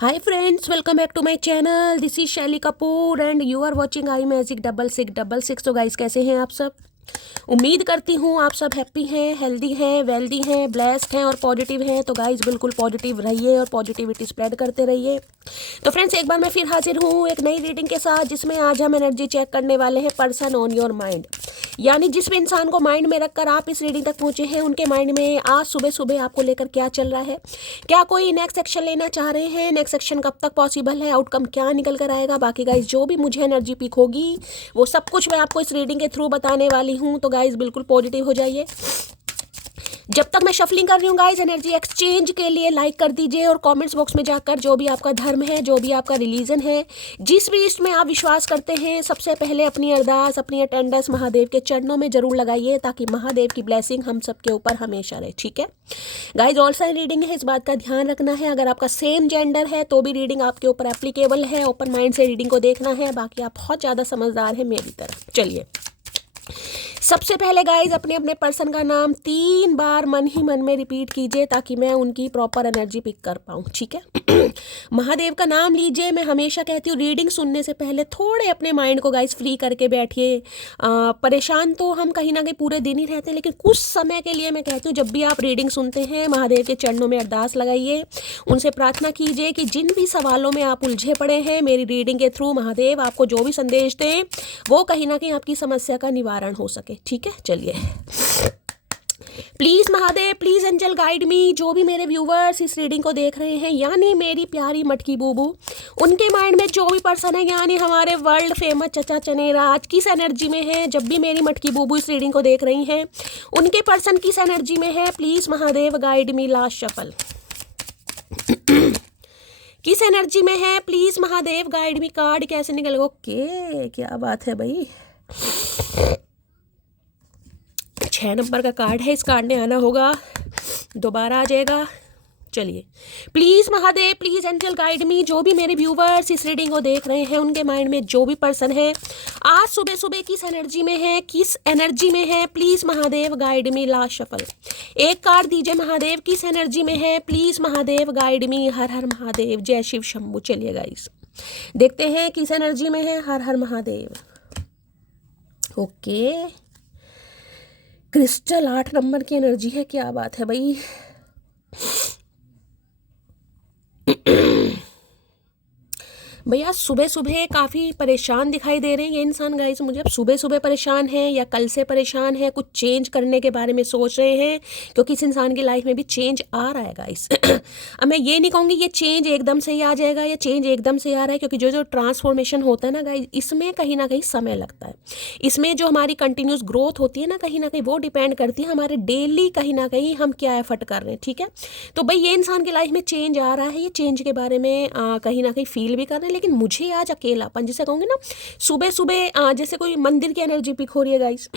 Hi friends, welcome back to my channel. This is Shelly Kapoor and you are watching I Magic 6666. तो guys कैसे हैं आप सब? उम्मीद करती हूँ आप सब हैप्पी हैं, हेल्दी हैं, वेल्दी हैं, ब्लेस्ड हैं और पॉजिटिव हैं। तो गाइस बिल्कुल पॉजिटिव रहिए और पॉजिटिविटी स्प्रेड करते रहिए। तो फ्रेंड्स एक बार मैं फिर हाजिर हूँ एक नई रीडिंग के साथ, जिसमें आज हम एनर्जी चेक करने वाले हैं पर्सन ऑन योर माइंड। यानी जिस भी इंसान को माइंड में रखकर आप इस रीडिंग तक पहुंचे हैं, उनके माइंड में आज सुबह सुबह आपको लेकर क्या चल रहा है, क्या कोई नेक्स्ट एक्शन लेना चाह रहे हैं, नेक्स्ट एक्शन कब तक पॉसिबल है, आउटकम क्या निकल कर आएगा। बाकी गाइस जो भी मुझे एनर्जी पिक होगी वो सब कुछ मैं आपको इस रीडिंग के थ्रू बताने वाली हूँ। तो गाइस बिल्कुल पॉजिटिव हो जाइए। जब तक मैं शफलिंग कर रही हूँ गाइस, एनर्जी एक्सचेंज के लिए लाइक कर दीजिए और कमेंट्स बॉक्स में जाकर जो भी आपका धर्म है, जो भी आपका रिलीजन है, जिस भी इसमें आप विश्वास करते हैं, सबसे पहले अपनी अरदास, अपनी अटेंडेंस महादेव के चरणों में जरूर लगाइए, ताकि महादेव की ब्लेसिंग हम सबके ऊपर हमेशा रहे। ठीक है गाइस, ऑल साइन रीडिंग है, इस बात का ध्यान रखना है। अगर आपका सेम जेंडर है तो भी रीडिंग आपके ऊपर एप्लीकेबल है। ओपन माइंड से रीडिंग को देखना है। बाकी आप बहुत ज़्यादा समझदार हैं मेरी तरह। चलिए सबसे पहले गाइज अपने अपने पर्सन का नाम 3 बार मन ही मन में रिपीट कीजिए, ताकि मैं उनकी प्रॉपर एनर्जी पिक कर पाऊँ। ठीक है महादेव का नाम लीजिए। मैं हमेशा कहती हूँ रीडिंग सुनने से पहले थोड़े अपने माइंड को गाइज फ्री करके बैठिए। परेशान तो हम कहीं ना कहीं पूरे दिन ही रहते हैं, लेकिन कुछ समय के लिए मैं कहती हूँ जब भी आप रीडिंग सुनते हैं, महादेव के चरणों में अरदास लगाइए, उनसे प्रार्थना कीजिए कि जिन भी सवालों में आप उलझे पड़े हैं, मेरी रीडिंग के थ्रू महादेव आपको जो भी संदेश दें वो कहीं ना कहीं आपकी समस्या का निवारण हो सके। ठीक है चलिए, please Mahadev, please angel guide me. जो भी मेरे व्यूवर्स इस रीडिंग को देख रहे हैं, यानी मेरी प्यारी मटकी बूबू, उनके माइंड में जो भी पर्सन है, यानी हमारे वर्ल्ड फेमस चचा चनेरा आज किस एनर्जी में है, जब भी मेरी मटकी बूबू इस रीडिंग को देख रही हैं, उनके पर्सन किस एनर्जी में है, please Mahadev guide me. Last shuffle किस एनर्जी में है, please Mahadev guide me. Card कैसे निकल गया? ओके, क्या बात है भाई, 6 नंबर का कार्ड है। इस कार्ड ने आना होगा, दोबारा आ जाएगा। चलिए please Mahadev, please angel guide me. जो भी मेरे व्यूवर्स इस रीडिंग को देख रहे हैं, उनके माइंड में जो भी पर्सन है आज सुबह सुबह किस एनर्जी में है, किस एनर्जी में है, please Mahadev guide me. Last shuffle एक कार्ड दीजिए महादेव, किस एनर्जी में है, प्लीज महादेव गाइड मी। हर हर महादेव, जय शिव शंभू। चलिए गाइस देखते हैं किस एनर्जी में है। हर हर महादेव। ओके, क्रिस्टल 8 नंबर की एनर्जी है। क्या बात है भाई भैया सुबह सुबह काफ़ी परेशान दिखाई दे रहे हैं ये इंसान गाइस मुझे। अब सुबह सुबह परेशान है या कल से परेशान है, कुछ चेंज करने के बारे में सोच रहे हैं, क्योंकि इस इंसान की लाइफ में भी चेंज आ रहा है गाइस। अब मैं ये नहीं कहूँगी ये चेंज एकदम से ही आ जाएगा या चेंज एकदम से आ रहा है, क्योंकि जो जो ट्रांसफॉर्मेशन होता है ना गाइस, इसमें कहीं ना कहीं समय लगता है। इसमें जो हमारी कंटिन्यूस ग्रोथ होती है ना कहीं वो डिपेंड करती है हमारे डेली कहीं ना कहीं हम क्या एफर्ट कर रहे हैं। ठीक है, तो भाई ये इंसान की लाइफ में चेंज आ रहा है, ये चेंज के बारे में कहीं ना कहीं फील भी कर रहे हैं। लेकिन मुझे आज अकेलापन, जिसे कहूँगी ना सुबह सुबह जैसे कोई मंदिर की एनर्जी पिक हो रही है गाइस।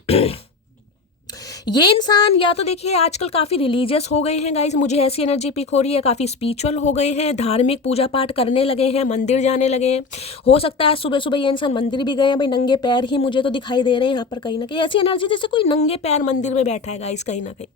ये इंसान या तो देखिए आजकल काफ़ी रिलीजियस हो गए हैं गाइस, मुझे ऐसी एनर्जी पिक हो रही है, काफ़ी स्पिरिचुअल हो गए हैं, धार्मिक पूजा पाठ करने लगे हैं, मंदिर जाने लगे हैं। हो सकता है सुबह सुबह ये इंसान मंदिर भी गए हैं। भाई नंगे पैर ही मुझे तो दिखाई दे रहे हैं यहाँ पर, कहीं ना कहीं ऐसी एनर्जी जैसे कोई नंगे पैर मंदिर में बैठा है गाइस, कहीं ना कहीं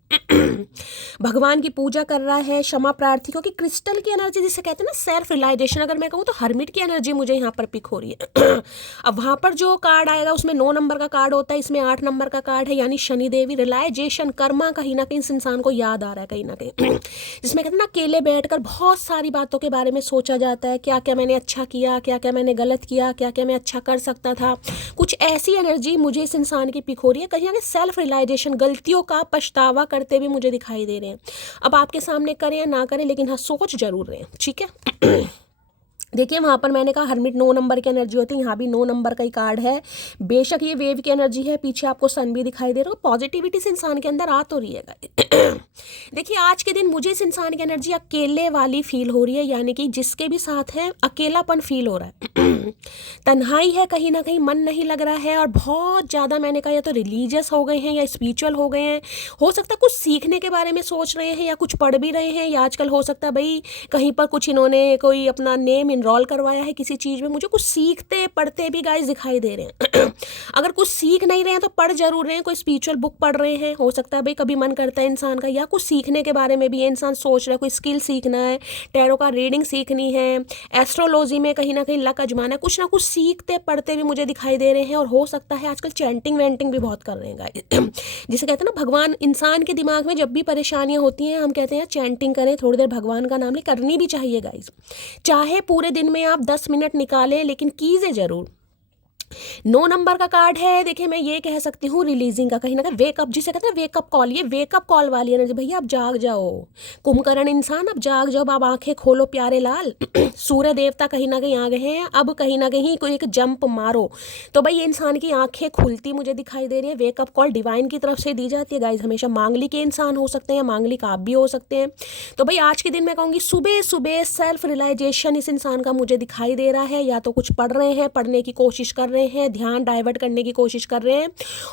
भगवान की पूजा कर रहा है, क्षमा प्रार्थी, क्योंकि क्रिस्टल की एनर्जी जिसे कहते हैं ना सेल्फ रियलाइजेशन, अगर मैं कहूँ तो हर्मिट की एनर्जी मुझे यहाँ पर पिक हो रही है। अब वहाँ पर जो कार्ड आएगा उसमें 9 नंबर का कार्ड होता है, इसमें 8 नंबर का कार्ड है, यानी शनि देवी, रियलाइजेशन, कर्मा कहीं ना कहीं इस इंसान को याद आ रहा है कहीं ना कहीं। जिसमें कहते हैं ना अकेले बैठकर बहुत सारी बातों के बारे में सोचा जाता है, क्या क्या मैंने अच्छा किया, क्या क्या मैंने गलत किया, क्या क्या मैं अच्छा कर सकता था। कुछ ऐसी एनर्जी मुझे इस इंसान की पिक हो रही है, कहीं ना कहीं सेल्फ रियलाइजेशन, गलतियों का पछतावा करते भी मुझे दिखाई दे रहे हैं। अब आपके सामने करें या ना करें, लेकिन हाँ सोच जरूर रहे हैं। ठीक है देखिए वहाँ पर मैंने कहा हरमिट 9 नंबर की एनर्जी होती है, यहाँ भी 9 नंबर का ही कार्ड है। बेशक ये वेव की एनर्जी है, पीछे आपको सन भी दिखाई दे रहा है, पॉजिटिविटी से इंसान के अंदर आ तो रही है। देखिए आज के दिन मुझे इस इंसान की एनर्जी अकेले वाली फील हो रही है, यानी कि जिसके भी साथ है अकेलापन फील हो रहा है, तन्हाई है, कहीं ना कहीं मन नहीं लग रहा है, और बहुत ज़्यादा मैंने कहा या तो रिलीजियस हो गए हैं या स्पिरिचुअल हो गए हैं। हो सकता है कुछ सीखने के बारे में सोच रहे हैं या कुछ पढ़ भी रहे हैं, या आजकल हो सकता है भाई कहीं पर कुछ इन्होंने कोई अपना नेम इनरोल करवाया है किसी चीज़ में, मुझे कुछ सीखते पढ़ते भी गाइस दिखाई दे रहे हैं। अगर कुछ सीख नहीं रहे हैं तो पढ़ जरूर रहे हैं, कोई स्पिरिचुअल बुक पढ़ रहे हैं, हो सकता है भाई कभी मन करता है इंसान का, या कुछ सीखने के बारे में भी ये इंसान सोच रहा है, कोई स्किल सीखना है, टैरो का रीडिंग सीखनी है, एस्ट्रोलॉजी में कहीं ना कहीं लक आजमाना है, कुछ ना कुछ सीखते पढ़ते भी मुझे दिखाई दे रहे हैं। और हो सकता है आजकल चैंटिंग वेंटिंग भी बहुत कर रहे हैं गाइस। जिसे कहते हैं ना भगवान, इंसान के दिमाग में जब भी परेशानियां होती हैं हम कहते हैं चैंटिंग करें, थोड़ी देर भगवान का नाम ले, करनी भी चाहिए गाइस। चाहे पूरे दिन में आप 10 मिनट निकालें, लेकिन कीजिए जरूर। 9 नंबर का कार्ड है, देखिए मैं ये कह सकती हूँ रिलीजिंग का, कहीं ना कहीं वेकअप, जिसे कहते हैं वेकअप कॉल, ये वेकअप कॉल वाली एनर्जी। भैया आप जाग जाओ, कुंभकर्ण इंसान अब जाग जाओ, आप आंखें खोलो प्यारे लाल। सूर्य देवता कहीं ना कहीं आ गए हैं, अब कहीं ना कहीं कोई एक जंप मारो। तो भाई ये इंसान की आंखें खुलती मुझे दिखाई दे रही है, वेकअप कॉल डिवाइन की तरफ से दी जाती है गाइज। हमेशा मांगलिक के इंसान हो सकते हैं, मांगलिक आप भी हो सकते हैं। तो भाई आज के दिन मैं कहूँगी सुबह सुबह सेल्फ रियलाइजेशन इस इंसान का मुझे दिखाई दे रहा है, या तो कुछ पढ़ रहे हैं, पढ़ने की कोशिश कर रहे हैं, ध्यान डाइवर्ट करने की कोशिश कर रहे हैं,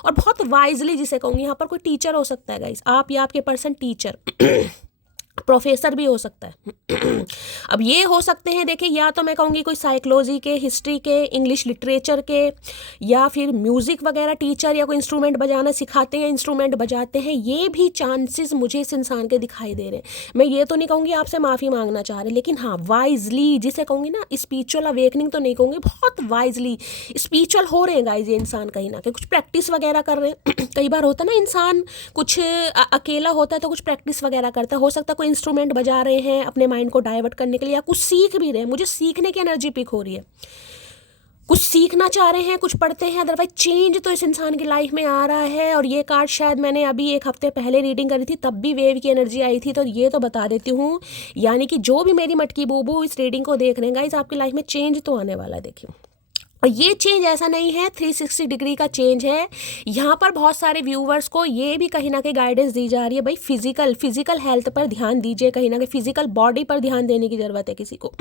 और बहुत वाइजली, जिसे कहूँगी यहाँ पर कोई टीचर हो सकता है गाइस, आप या आपके पर्सन टीचर प्रोफेसर भी हो सकता है। अब ये हो सकते हैं, देखिए या तो मैं कहूँगी कोई साइकोलॉजी के, हिस्ट्री के, इंग्लिश लिटरेचर के, या फिर म्यूज़िक वगैरह टीचर, या कोई इंस्ट्रूमेंट बजाना सिखाते हैं, इंस्ट्रूमेंट बजाते हैं, ये भी चांसेस मुझे इस इंसान के दिखाई दे रहे हैं। मैं ये तो नहीं कहूँगी आपसे माफ़ी मांगना चाह रहे, लेकिन हाँ वाइजली, जिसे कहूँगी ना स्पिरिचुअल अवेकनिंग तो नहीं कहूँगी, बहुत वाइजली स्पिरिचुअल हो रहे हैं गाइज ये इंसान, कहीं ना कहीं कुछ प्रैक्टिस वगैरह कर रहे हैं। कई बार होता है ना इंसान कुछ अकेला होता है तो कुछ प्रैक्टिस वगैरह करता है, हो सकता है कोई इंस्ट्रूमेंट बजा रहे हैं अपने माइंड को डाइवर्ट करने के लिए, या कुछ सीख भी रहे हैं, मुझे सीखने की एनर्जी पिक हो रही है, कुछ सीखना चाह रहे हैं, कुछ पढ़ते हैं, अदरवाइज चेंज तो इस इंसान की लाइफ में आ रहा है। और ये कार्ड शायद मैंने अभी 1 हफ्ते पहले रीडिंग करी थी, तब भी वेव की एनर्जी आई थी, तो ये तो बता देती हूँ, यानी कि जो भी मेरी मटकी बूबू इस रीडिंग को देख रहे हैं गाइज, आपकी लाइफ में चेंज तो आने वाला है। देखिए, और ये चेंज ऐसा नहीं है 360 डिग्री का चेंज है। यहाँ पर बहुत सारे व्यूवर्स को ये भी कहीं ना कहीं गाइडेंस दी जा रही है, भाई फिजिकल हेल्थ पर ध्यान दीजिए, कहीं ना कहीं फिजिकल बॉडी पर ध्यान देने की ज़रूरत है किसी को।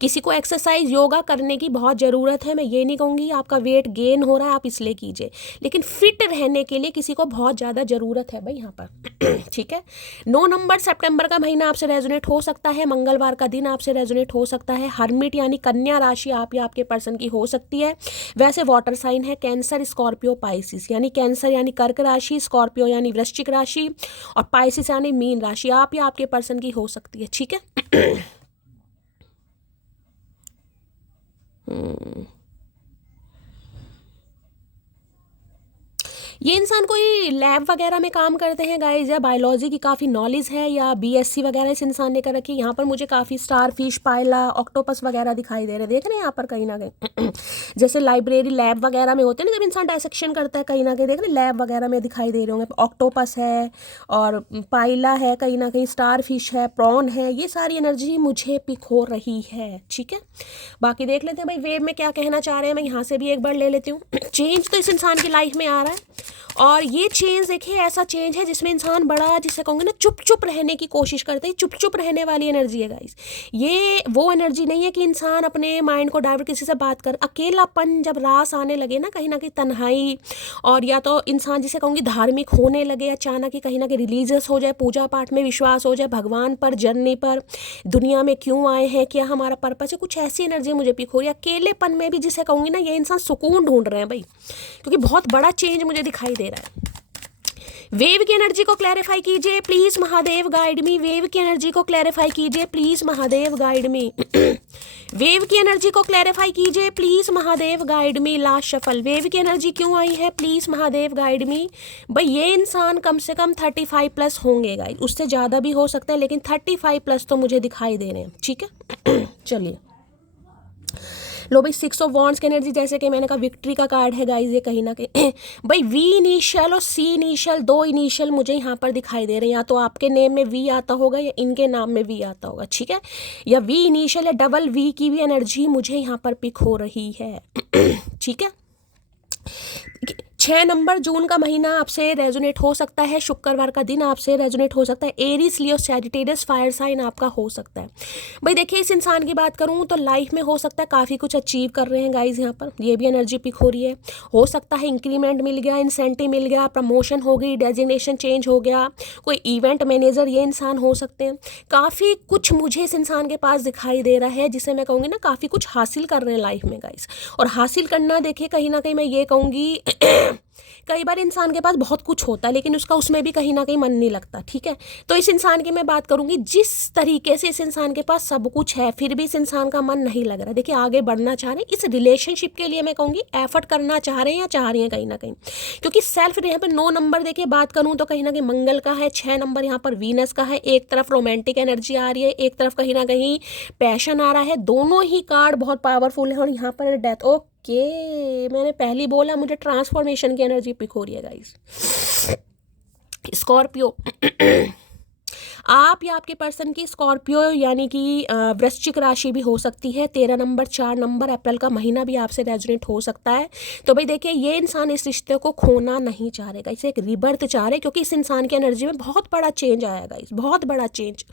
किसी को एक्सरसाइज योगा करने की बहुत ज़रूरत है। मैं ये नहीं कहूँगी आपका वेट गेन हो रहा है आप इसलिए कीजिए, लेकिन फिट रहने के लिए किसी को बहुत ज़्यादा ज़रूरत है भाई यहाँ पर। ठीक है, 9 नंबर सितंबर का महीना आपसे रेजोनेट हो सकता है, मंगलवार का दिन आपसे रेजोनेट हो सकता है। हर्मिट यानी कन्या राशि आप या आपके पर्सन की हो सकती है। वैसे वाटर साइन है कैंसर, स्कॉर्पियो, पाइसिस, यानी कैंसर यानी कर्क राशि, स्कॉर्पियो यानी वृश्चिक राशि, और पाइसिस यानी मीन राशि आप या आपके पर्सन की हो सकती है। ठीक है। ये इंसान कोई लैब वगैरह में काम करते हैं गाइज, या बायोलॉजी की काफ़ी नॉलेज है, या बीएससी वगैरह इस इंसान ने कर रखी है। यहाँ पर मुझे काफ़ी स्टार फिश, पायला, ऑक्टोपस वगैरह दिखाई दे रहे हैं, देख रहे हैं यहाँ पर कहीं ना कहीं। जैसे लाइब्रेरी लैब वगैरह में होते हैं ना, जब इंसान डायसेक्शन करता है, कहीं ना कहीं देख रहे हैं लैब वगैरह में दिखाई दे रहे होंगे। ऑक्टोपस है और पायला है, कहीं ना कहीं स्टार फिश है, प्रॉन है, ये सारी एनर्जी मुझे पिक हो रही है। ठीक है, बाकी देख लेते हैं भाई वेव में क्या कहना चाह रहे हैं। मैं यहाँ से भी एक बार ले लेती हूँ। चेंज तो इस इंसान की लाइफ में आ रहा है, और ये चेंज देखिए ऐसा चेंज है जिसमें इंसान बड़ा, जिसे कहूँगे ना, चुप चुप रहने की कोशिश करते हैं। चुप चुप रहने वाली एनर्जी है गाइस, ये वो एनर्जी नहीं है कि इंसान अपने माइंड को डाइवर्ट किसी से बात कर। अकेलापन जब रास आने लगे ना कहीं तन्हाई, और या तो इंसान जिसे कहूँगी धार्मिक होने लगे अचानक ही, कहीं ना कहीं रिलीजियस हो जाए, पूजा पाठ में विश्वास हो जाए, भगवान पर, जर्नी पर, दुनिया में क्यों आए हैं, क्या हमारा पर्पस है, कुछ ऐसी एनर्जी मुझे पिक हो रही है। अकेलेपन में भी जिसे कहूँगी ना, ये इंसान सुकून ढूंढ रहे हैं भाई, क्योंकि बहुत बड़ा चेंज मुझे दिखाई दे रहा है। वेव की एनर्जी को क्लैरिफाई कीजिए please Mahadev guide me. Wave की एनर्जी को क्लैरिफाई कीजिए please Mahadev guide me. Wave की एनर्जी को क्लैरिफाई कीजिए please Mahadev guide me. Last shuffle, wave की एनर्जी क्यों आई है, प्लीज महादेव गाइड मी। भाई ये इंसान कम से कम 35 प्लस होंगे गाइड, उससे ज़्यादा भी हो सकते हैं, लेकिन 35 प्लस तो मुझे दिखाई दे रहे हैं। ठीक है, चलिए लो भाई 6 ऑफ वॉन्ड्स की एनर्जी, जैसे कि मैंने कहा विक्ट्री का कार्ड है गाइज ये कहीं ना कहीं। भाई वी इनिशियल और सी इनिशियल, 2 इनिशियल मुझे यहाँ पर दिखाई दे रहे हैं, या तो आपके नेम में वी आता होगा या इनके नाम में वी आता होगा। ठीक है, या वी इनिशियल या डबल वी की भी एनर्जी मुझे यहाँ पर पिक हो रही है। ठीक है, 6 नंबर जून का महीना आपसे रेजोनेट हो सकता है, शुक्रवार का दिन आपसे रेजोनेट हो सकता है, Aries Leo Sagittarius fire sign आपका हो सकता है। भाई देखिए इस इंसान की बात करूं तो लाइफ में हो सकता है काफ़ी कुछ अचीव कर रहे हैं गाइज, यहाँ पर ये भी एनर्जी पिक हो रही है। हो सकता है इंक्रीमेंट मिल गया, इंसेंटिव मिल गया, प्रमोशन हो गई, डेजिग्नेशन चेंज हो गया, कोई इवेंट मैनेजर ये इंसान हो सकते हैं। काफ़ी कुछ मुझे इस इंसान के पास दिखाई दे रहा है जिसे मैं कहूँगी ना काफ़ी कुछ हासिल कर रहे हैं लाइफ में गाइज। और हासिल करना देखिए कहीं ना कहीं मैं ये कहूँगी कई बार इंसान के पास बहुत कुछ होता है लेकिन उसका उसमें भी कहीं ना कहीं मन नहीं लगता, ठीक है। तो इस इंसान की मैं बात करूंगी जिस तरीके से इस इंसान के पास सब कुछ है फिर भी इस इंसान का मन नहीं लग रहा, देखिए आगे बढ़ना चाह रहे हैं इस रिलेशनशिप के लिए, मैं कहूँगी एफर्ट करना चाह रहे हैं या चाह रही हैं कहीं ना कहीं, क्योंकि सेल्फ यहाँ पर 9 नंबर देखिए बात करूँ तो कहीं ना कहीं मंगल का है, 6 नंबर यहाँ पर वीनस का है, एक तरफ रोमांटिक एनर्जी आ रही है, एक तरफ कहीं ना कहीं पैशन आ रहा है, दोनों ही कार्ड बहुत पावरफुल है। और यहाँ पर डेथ, मैंने पहले बोला मुझे ट्रांसफॉर्मेशन की एनर्जी पिक हो रही है गाइस। स्कॉर्पियो आप या आपके पर्सन की स्कॉर्पियो यानी कि वृश्चिक राशि भी हो सकती है। 13 नंबर 4 नंबर अप्रैल का महीना भी आपसे रेजोनेट हो सकता है। तो भाई देखिए ये इंसान इस रिश्ते को खोना नहीं चाह रहेगा, इसे एक रिबर्थ चाह रहे, क्योंकि इस इंसान की एनर्जी में बहुत बड़ा चेंज आएगा, इस बहुत बड़ा चेंज।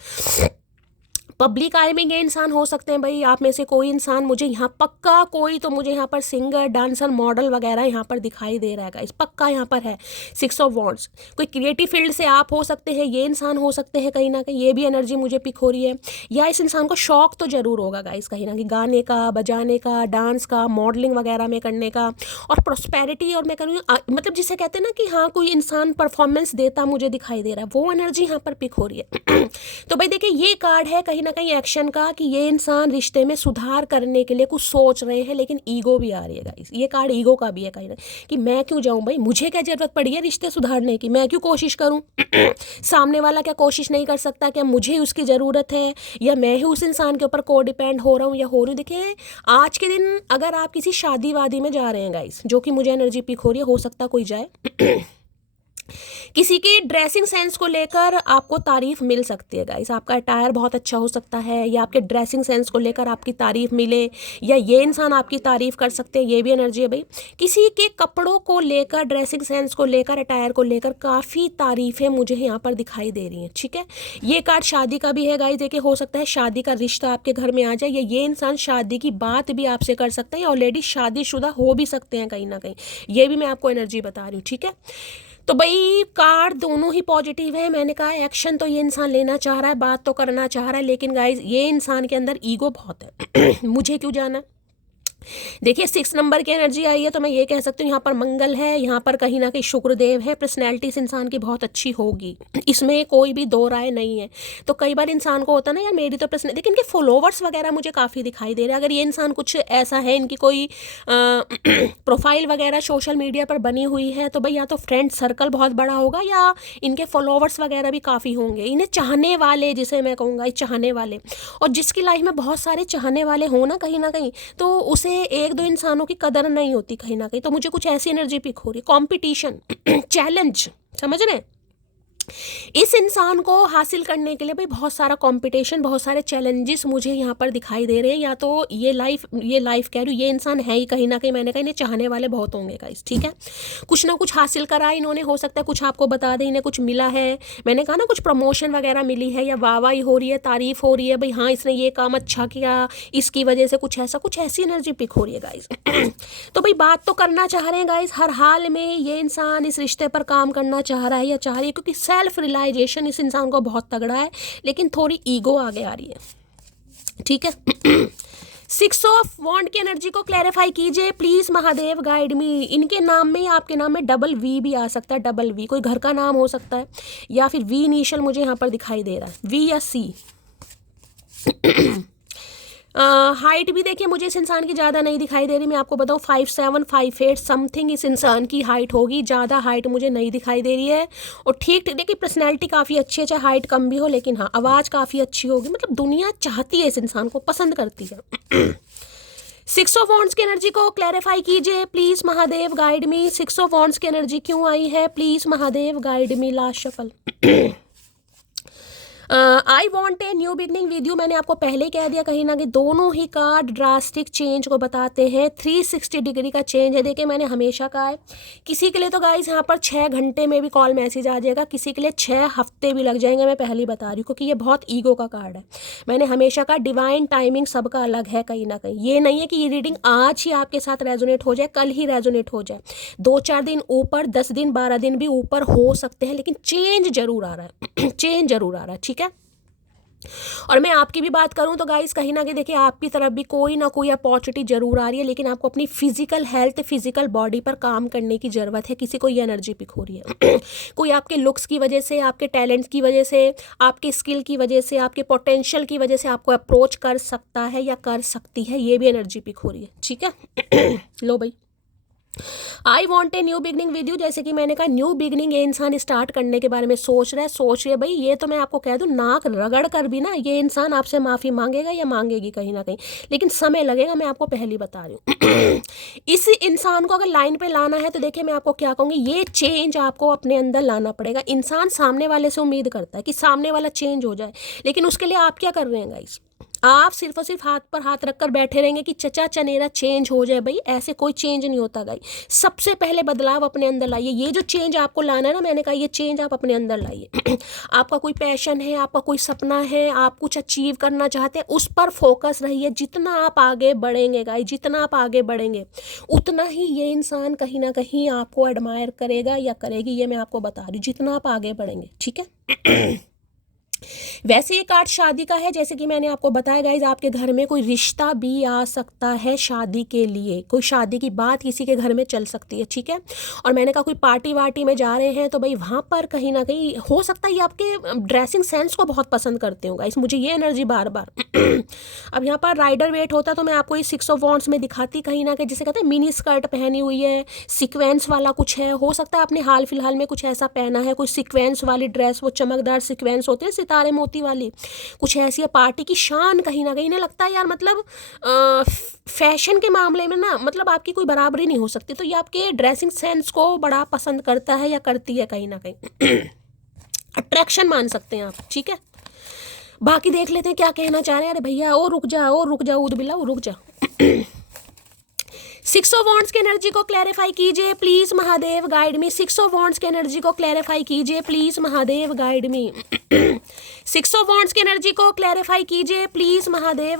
पब्लिक आय में ये इंसान हो सकते हैं भाई, आप में से कोई इंसान मुझे यहाँ पक्का कोई तो मुझे यहाँ पर सिंगर डांसर मॉडल वगैरह यहाँ पर दिखाई दे रहा है इस पक्का यहाँ पर है। 6 ऑफ वॉन्ड्स, कोई क्रिएटिव फील्ड से आप हो सकते हैं, ये इंसान हो सकते हैं कहीं ना कहीं, ये भी एनर्जी मुझे पिक हो रही है। या इस इंसान को शौक तो जरूर होगा गाइस कहीं ना कहीं गाने का, बजाने का, डांस का, मॉडलिंग वगैरह में करने का, और प्रोस्पेरिटी, और मैं कहूँ मतलब जिसे कहते हैं ना कि हाँ कोई इंसान परफॉर्मेंस देता मुझे दिखाई दे रहा है, वो एनर्जी यहाँ पर पिक हो रही है। तो भाई देखिए ये कार्ड है कहीं ना कहीं एक्शन का, कि ये इंसान रिश्ते में सुधार करने के लिए कुछ सोच रहे हैं, लेकिन ईगो भी आ रही है गाइस, ये कार्ड ईगो का भी है कहीं ना, कि मैं क्यों जाऊं भाई, मुझे क्या जरूरत पड़ी है रिश्ते सुधारने की, मैं क्यों कोशिश करूं। सामने वाला क्या कोशिश नहीं कर सकता, क्या मुझे उसकी ज़रूरत है, या मैं ही उस इंसान के ऊपर को डिपेंड हो रहा हूँ या हो रही हूँ। देखिए आज के दिन अगर आप किसी शादी वादी में जा रहे हैं गाइस, जो कि मुझे एनर्जी पिक हो रही है, हो सकता कोई जाए किसी की ड्रेसिंग सेंस को लेकर आपको तारीफ मिल सकती है गाइस, आपका अटायर बहुत अच्छा हो सकता है, या आपके ड्रेसिंग सेंस को लेकर आपकी तारीफ मिले, या ये इंसान आपकी तारीफ कर सकते हैं, ये भी एनर्जी है भाई। किसी के कपड़ों को लेकर, ड्रेसिंग सेंस को लेकर, अटायर को लेकर काफ़ी तारीफें मुझे यहाँ पर दिखाई दे रही हैं, ठीक है। ये कार्ड शादी का भी है गाइस, देखिए हो सकता है शादी का रिश्ता आपके घर में आ जाए, या ये इंसान शादी की बात भी आपसे कर सकता है, या ऑलरेडी शादीशुदा हो भी सकते हैं कहीं ना कहीं, ये भी मैं आपको एनर्जी बता रही हूँ, ठीक है। तो भाई कार्ड दोनों ही पॉजिटिव है। मैंने कहा एक्शन तो ये इंसान लेना चाह रहा है, बात तो करना चाह रहा है, लेकिन गाइज ये इंसान के अंदर ईगो बहुत है। मुझे क्यों जाना। देखिए 6 नंबर की एनर्जी आई है, तो मैं ये कह सकती हूँ यहाँ पर मंगल है, यहाँ पर कहीं ना कहीं शुक्रदेव है, पर्सनैलिटी इस इंसान की बहुत अच्छी होगी, इसमें कोई भी दो राय नहीं है। तो कई बार इंसान को होता है ना यार मेरी तो पर्सनैलिटी, लेकिन इनके फॉलोवर्स वगैरह मुझे काफ़ी दिखाई दे रहे हैं। अगर ये इंसान कुछ ऐसा है, इनकी कोई प्रोफाइल वगैरह सोशल मीडिया पर बनी हुई है, तो भाई या तो फ्रेंड सर्कल बहुत बड़ा होगा, या इनके फॉलोवर्स वगैरह भी काफ़ी होंगे, इन्हें चाहने वाले, जिसे मैं कहूँगा चाहने वाले। और जिसकी लाइफ में बहुत सारे चाहने वाले हों ना कहीं तो उसे एक दो इंसानों की कदर नहीं होती कहीं ना कहीं। तो मुझे कुछ ऐसी एनर्जी पिक हो रही, कॉम्पिटिशन, चैलेंज, समझ रहे हैं। इस इंसान को हासिल करने के लिए भाई बहुत सारा कंपटीशन, बहुत सारे चैलेंजेस मुझे यहाँ पर दिखाई दे रहे हैं। या तो ये लाइफ कह रही हूँ, ये इंसान है ही कहीं ना कहीं, मैंने कहा इन्हें चाहने वाले बहुत होंगे गाइस, ठीक है। कुछ ना कुछ हासिल करा इन्होंने, हो सकता है कुछ आपको बता दें, इन्हें कुछ मिला है, मैंने कहा ना कुछ प्रमोशन वगैरह मिली है, या वाहवाही हो रही है, तारीफ हो रही है भाई हाँ इसने ये काम अच्छा किया, इसकी वजह से कुछ ऐसा, कुछ ऐसी एनर्जी पिक हो रही है गाइस। तो भाई बात तो करना चाह रहे हैं गाइस, हर हाल में ये इंसान इस रिश्ते पर काम करना चाह रहा है या चाह रही है, क्योंकि सेल्फ रियलाइजेशन इस इंसान को बहुत तगड़ा है, लेकिन थोड़ी ईगो आगे आ रही है, ठीक है। 6 ऑफ वॉन्ड की एनर्जी को क्लैरिफाई कीजिए प्लीज महादेव, गाइड मी। इनके नाम में, आपके नाम में डबल वी भी आ सकता है, डबल वी, कोई घर का नाम हो सकता है, या फिर वी इनिशियल मुझे यहाँ पर दिखाई दे रहा है, वी या सी। हाइट भी देखिए मुझे इस इंसान की ज़्यादा नहीं दिखाई दे रही, मैं आपको बताऊँ 5'7", 5'8" समथिंग इस इंसान की हाइट होगी, ज़्यादा हाइट मुझे नहीं दिखाई दे रही है। और ठीक देखिए पर्सनैलिटी काफ़ी अच्छी है, चाहे हाइट कम भी हो, लेकिन हाँ आवाज़ काफ़ी अच्छी होगी, मतलब दुनिया चाहती है इस इंसान को, पसंद करती है। 6 ऑफ वॉन्ड्स की एनर्जी को क्लैरिफाई कीजिए please Mahadev, guide me. 6 of wands की एनर्जी क्यों आई है, please Mahadev guide me. Last shuffle. I want a new beginning video, मैंने आपको पहले कह दिया कहीं ना कहीं दोनों ही कार्ड ड्रास्टिक चेंज को बताते हैं, 360 डिग्री का चेंज है। देखिए मैंने हमेशा कहा है, किसी के लिए तो गाइस यहाँ पर 6 घंटे में भी कॉल मैसेज आ जाएगा, किसी के लिए 6 हफ्ते भी लग जाएंगे, मैं पहले ही बता रही हूँ, क्योंकि ये बहुत ईगो का कार्ड है। मैंने हमेशा कहा डिवाइन टाइमिंग सबका अलग है कहीं ना कहीं, ये नहीं है कि ये रीडिंग आज ही आपके साथ रेजोनेट हो जाए, कल ही रेजोनेट हो जाए, 2-4 दिन ऊपर, 10 दिन 12 दिन भी ऊपर हो सकते हैं, लेकिन चेंज जरूर आ रहा है चेंज जरूर आ रहा है, ठीक है। और मैं आपकी भी बात करूं तो गाइस कहीं ना कहीं देखिए आपकी तरफ भी कोई ना कोई अपॉर्चुनिटी जरूर आ रही है, लेकिन आपको अपनी फिजिकल हेल्थ, फिजिकल बॉडी पर काम करने की ज़रूरत है। किसी को ये एनर्जी पिक हो रही है कोई आपके लुक्स की वजह से, आपके टैलेंट की वजह से, आपके स्किल की वजह से, आपके पोटेंशियल की वजह से आपको अप्रोच कर सकता है या कर सकती है, ये भी एनर्जी पिक हो रही है, ठीक है लो भाई, I want a new beginning video, जैसे कि मैंने कहा न्यू बिगनिंग ये इंसान स्टार्ट करने के बारे में सोच रहा है, सोच रही है भाई, ये तो मैं आपको कह दूं नाक रगड़ कर भी ना ये इंसान आपसे माफ़ी मांगेगा या मांगेगी कहीं ना कहीं, लेकिन समय लगेगा, मैं आपको पहले ही बता रही हूँ इस इंसान को अगर लाइन पे लाना है तो देखिए मैं आपको क्या कहूँगी, ये चेंज आपको अपने अंदर लाना पड़ेगा। इंसान सामने वाले से उम्मीद करता है कि सामने वाला चेंज हो जाए, लेकिन उसके लिए आप क्या कर रहे हैं गाइस, आप सिर्फ और सिर्फ हाथ पर हाथ रखकर बैठे रहेंगे कि चचा चनेरा चेंज हो जाए। भाई ऐसे कोई चेंज नहीं होता गाई, सबसे पहले बदलाव अपने अंदर लाइए। ये जो चेंज आपको लाना है ना, मैंने कहा ये चेंज आप अपने अंदर लाइए आपका कोई पैशन है, आपका कोई सपना है, आप कुछ अचीव करना चाहते हैं, उस पर फोकस रहिए। जितना आप आगे बढ़ेंगे गाई, जितना आप आगे बढ़ेंगे उतना ही ये इंसान कहीं ना कहीं आपको एडमायर करेगा या करेगी, ये मैं आपको बता रही हूँ, जितना आप आगे बढ़ेंगे, ठीक है वैसे ये कार्ड शादी का है, जैसे कि मैंने आपको बताया गाइज, आपके घर में कोई रिश्ता भी आ सकता है शादी के लिए, कोई शादी की बात किसी के घर में चल सकती है, ठीक है। और मैंने कहा कोई पार्टी वार्टी में जा रहे हैं तो भाई वहाँ पर कहीं ना कहीं हो सकता है ये आपके ड्रेसिंग सेंस को बहुत पसंद करते हो गाइज, मुझे ये एनर्जी बार बार अब यहाँ पर राइडर वेट होता तो मैं आपको ये 6 ऑफ वॉन्ड्स में दिखाती कहीं ना कहीं, जिसे कहते हैं मिनी स्कर्ट पहनी हुई है, सिक्वेंस वाला कुछ है, हो सकता है आपने हाल फिलहाल में कुछ ऐसा पहना है, कोई सिक्वेंस वाली ड्रेस, वो चमकदार सिक्वेंस होते हैं सितारे मोती वाली, कुछ ऐसी है, पार्टी की शान कहीं ना कहीं, इन्हें लगता है यार मतलब फैशन के मामले में ना मतलब आपकी कोई बराबरी नहीं हो सकती, तो ये आपके ड्रेसिंग सेंस को बड़ा पसंद करता है या करती है कहीं ना कहीं अट्रैक्शन मान सकते हैं आप, ठीक है। बाकी देख लेते हैं क्या कहना चाह रहे हैं। अरे भैया ओ रुक जा ऊद बिल्ला रुक जा 6 ऑफ वॉन्ड्स की एनर्जी को क्लैरिफाई कीजिए please Mahadev guide me. 6 of wands की एनर्जी को क्लैरिफाई कीजिए please Mahadev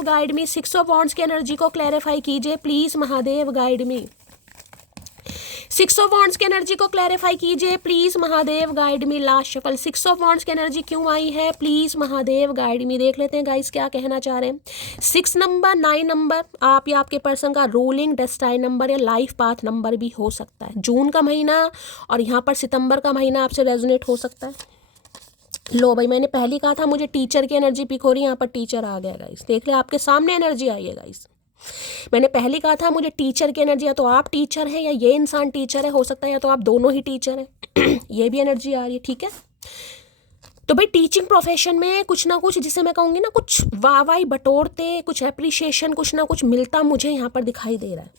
guide me 6 of wands की एनर्जी को क्लैरिफाई कीजिए please Mahadev guide me. 6 of wands की एनर्जी को क्लैरिफाई कीजिए please Mahadev guide me. 6 of wands की एनर्जी को क्लैरिफाई कीजिए please Mahadev guide me. Last shuffle 6 of wands की एनर्जी क्यों आई है, प्लीज महादेव गाइड मी। देख लेते हैं गाइस क्या कहना चाह रहे हैं। 6 नंबर, 9 नंबर आप या आपके पर्सन का रूलिंग डेस्टाइन नंबर या लाइफ पाथ नंबर भी हो सकता है। जून का महीना और यहाँ पर सितंबर का महीना आपसे रेजोनेट हो सकता है। लो भाई मैंने पहले कहा था मुझे टीचर की एनर्जी पिक हो रही है, यहाँ पर टीचर आ गया गाइस, देख ले आपके सामने एनर्जी आई है गाइस। मैंने पहले कहा था मुझे टीचर की एनर्जी, या तो आप टीचर है या ये इंसान टीचर है, हो सकता है या तो आप दोनों ही टीचर हैं ये भी एनर्जी आ रही है, ठीक है। तो भाई टीचिंग प्रोफेशन में कुछ ना कुछ, जिसे मैं कहूँगी ना, कुछ वाहवाही बटोरते, कुछ एप्रिशिएशन, कुछ ना कुछ मिलता मुझे यहाँ पर दिखाई दे रहा है।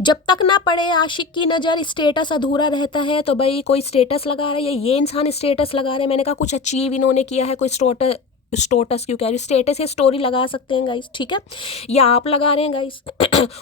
जब तक ना पड़े आशिक की नज़र, स्टेटस अधूरा रहता है। तो भाई कोई स्टेटस लगा रहा है या ये इंसान स्टेटस लगा रहे हैं, मैंने कहा कुछ अचीव इन्होंने किया है, कोई स्टेटस क्यों कह रही हूँ, स्टेटस या स्टोरी लगा सकते हैं गाइस, ठीक है, या आप लगा रहे हैं गाइस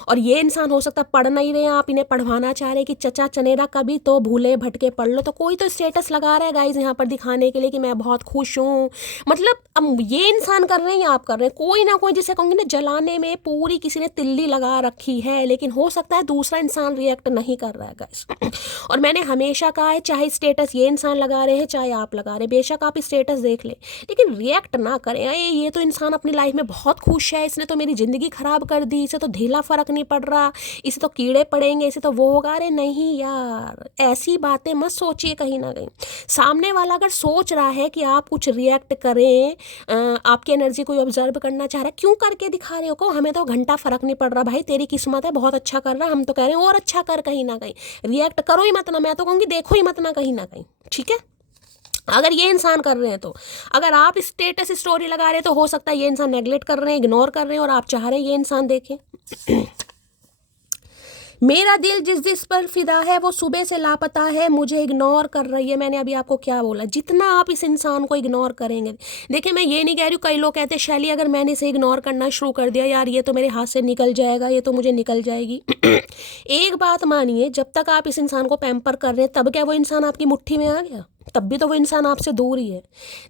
और ये इंसान हो सकता है पढ़ नहीं रहे हैं, आप इन्हें पढ़वाना चाह रहे हैं कि चचा चनेरा कभी तो भूले भटके पढ़ लो, तो कोई तो स्टेटस लगा रहा है गाइस यहाँ पर दिखाने के लिए कि मैं बहुत खुश हूँ। मतलब अब ये इंसान कर रहे हैं या आप कर रहे हैं, कोई ना कोई, जिसे कहूँगी ना, जलाने में पूरी किसी ने तिल्ली लगा रखी है, लेकिन हो सकता है दूसरा इंसान रिएक्ट नहीं कर रहा है गाइस और मैंने हमेशा कहा है चाहे स्टेटस ये इंसान लगा रहे हैं चाहे आप लगा रहे हैं, बेशक आप स्टेटस देख लें लेकिन रिएक्ट ना करें। ये तो इंसान अपनी लाइफ में बहुत खुश है, इसने तो मेरी ज़िंदगी ख़राब कर दी, इसे तो ढीला फ़र्क नहीं पड़ रहा, इसे तो कीड़े पड़ेंगे, इसे तो वो होगा। अरे नहीं यार, ऐसी बातें मत सोचिए। कहीं ना कहीं सामने वाला अगर सोच रहा है कि आप कुछ रिएक्ट करें, आपकी एनर्जी कोई ऑब्जर्व करना चाह रहा है, क्यों करके दिखा रहे हो को, हमें तो घंटा फ़र्क नहीं पड़ रहा भाई, तेरी किस्मत है, बहुत अच्छा कर रहा, हम तो कह रहे हैं और अच्छा कर। कहीं ना कहीं रिएक्ट करो ही मत ना, मैं तो कहूँगी देखो ही मत ना कहीं ना कहीं, ठीक है। अगर ये इंसान कर रहे हैं तो, अगर आप स्टेटस स्टोरी लगा रहे हैं तो हो सकता है ये इंसान नेगलेक्ट कर रहे हैं, इग्नोर कर रहे हैं और आप चाह रहे हैं ये इंसान देखें मेरा दिल जिस जिस पर फिदा है वो सुबह से लापता है, मुझे इग्नोर कर रही है। मैंने अभी आपको क्या बोला, जितना आप इस इंसान को इग्नोर करेंगे, देखिए मैं ये नहीं कह रही हूँ, कई लोग कहते हैं शैली अगर मैंने इसे इग्नोर करना शुरू कर दिया यार ये तो मेरे हाथ से निकल जाएगा, ये तो मुझे निकल जाएगी। एक बात मानिए, जब तक आप इस इंसान को पैम्पर कर रहे हैं तब क्या वो इंसान आपकी मुट्ठी में आ गया? तब भी तो वो इंसान आपसे दूर ही है।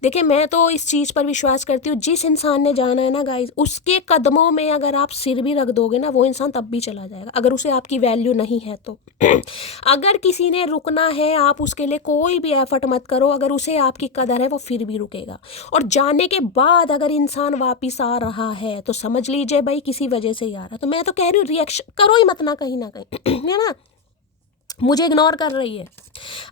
देखिए मैं तो इस चीज़ पर विश्वास करती हूँ, जिस इंसान ने जाना है ना गाइज, उसके कदमों में अगर आप सिर भी रख दोगे ना वो इंसान तब भी चला जाएगा, अगर उसे आपकी वैल्यू नहीं है तो। अगर किसी ने रुकना है आप उसके लिए कोई भी एफर्ट मत करो, अगर उसे आपकी कदर है वो फिर भी रुकेगा। और जाने के बाद अगर इंसान वापिस आ रहा है तो समझ लीजिए भाई किसी वजह से ही आ रहा है। तो मैं तो कह रही हूँ रिएक्शन करो ही मत ना कहीं है ना। मुझे इग्नोर कर रही है।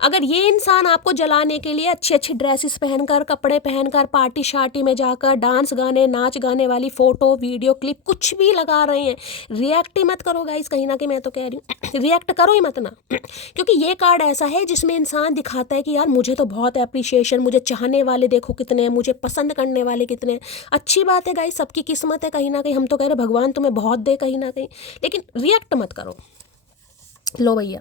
अगर ये इंसान आपको जलाने के लिए अच्छी अच्छी ड्रेसेस पहनकर, कपड़े पहनकर, पार्टी शार्टी में जाकर डांस गाने नाच गाने वाली फ़ोटो वीडियो क्लिप कुछ भी लगा रहे हैं, रिएक्ट ही मत करो गाइस। कहीं ना कहीं मैं तो कह रही हूँ रिएक्ट करो ही मत ना, क्योंकि ये कार्ड ऐसा है जिसमें इंसान दिखाता है कि यार मुझे तो बहुत अप्रिशिएशन, मुझे चाहने वाले देखो कितने हैं, मुझे पसंद करने वाले कितने हैं। अच्छी बात है गाइस, सबकी किस्मत है कहीं ना कहीं, हम तो कह रहे भगवान तुम्हें बहुत दे कहीं ना कहीं, लेकिन रिएक्ट मत करो। लो भैया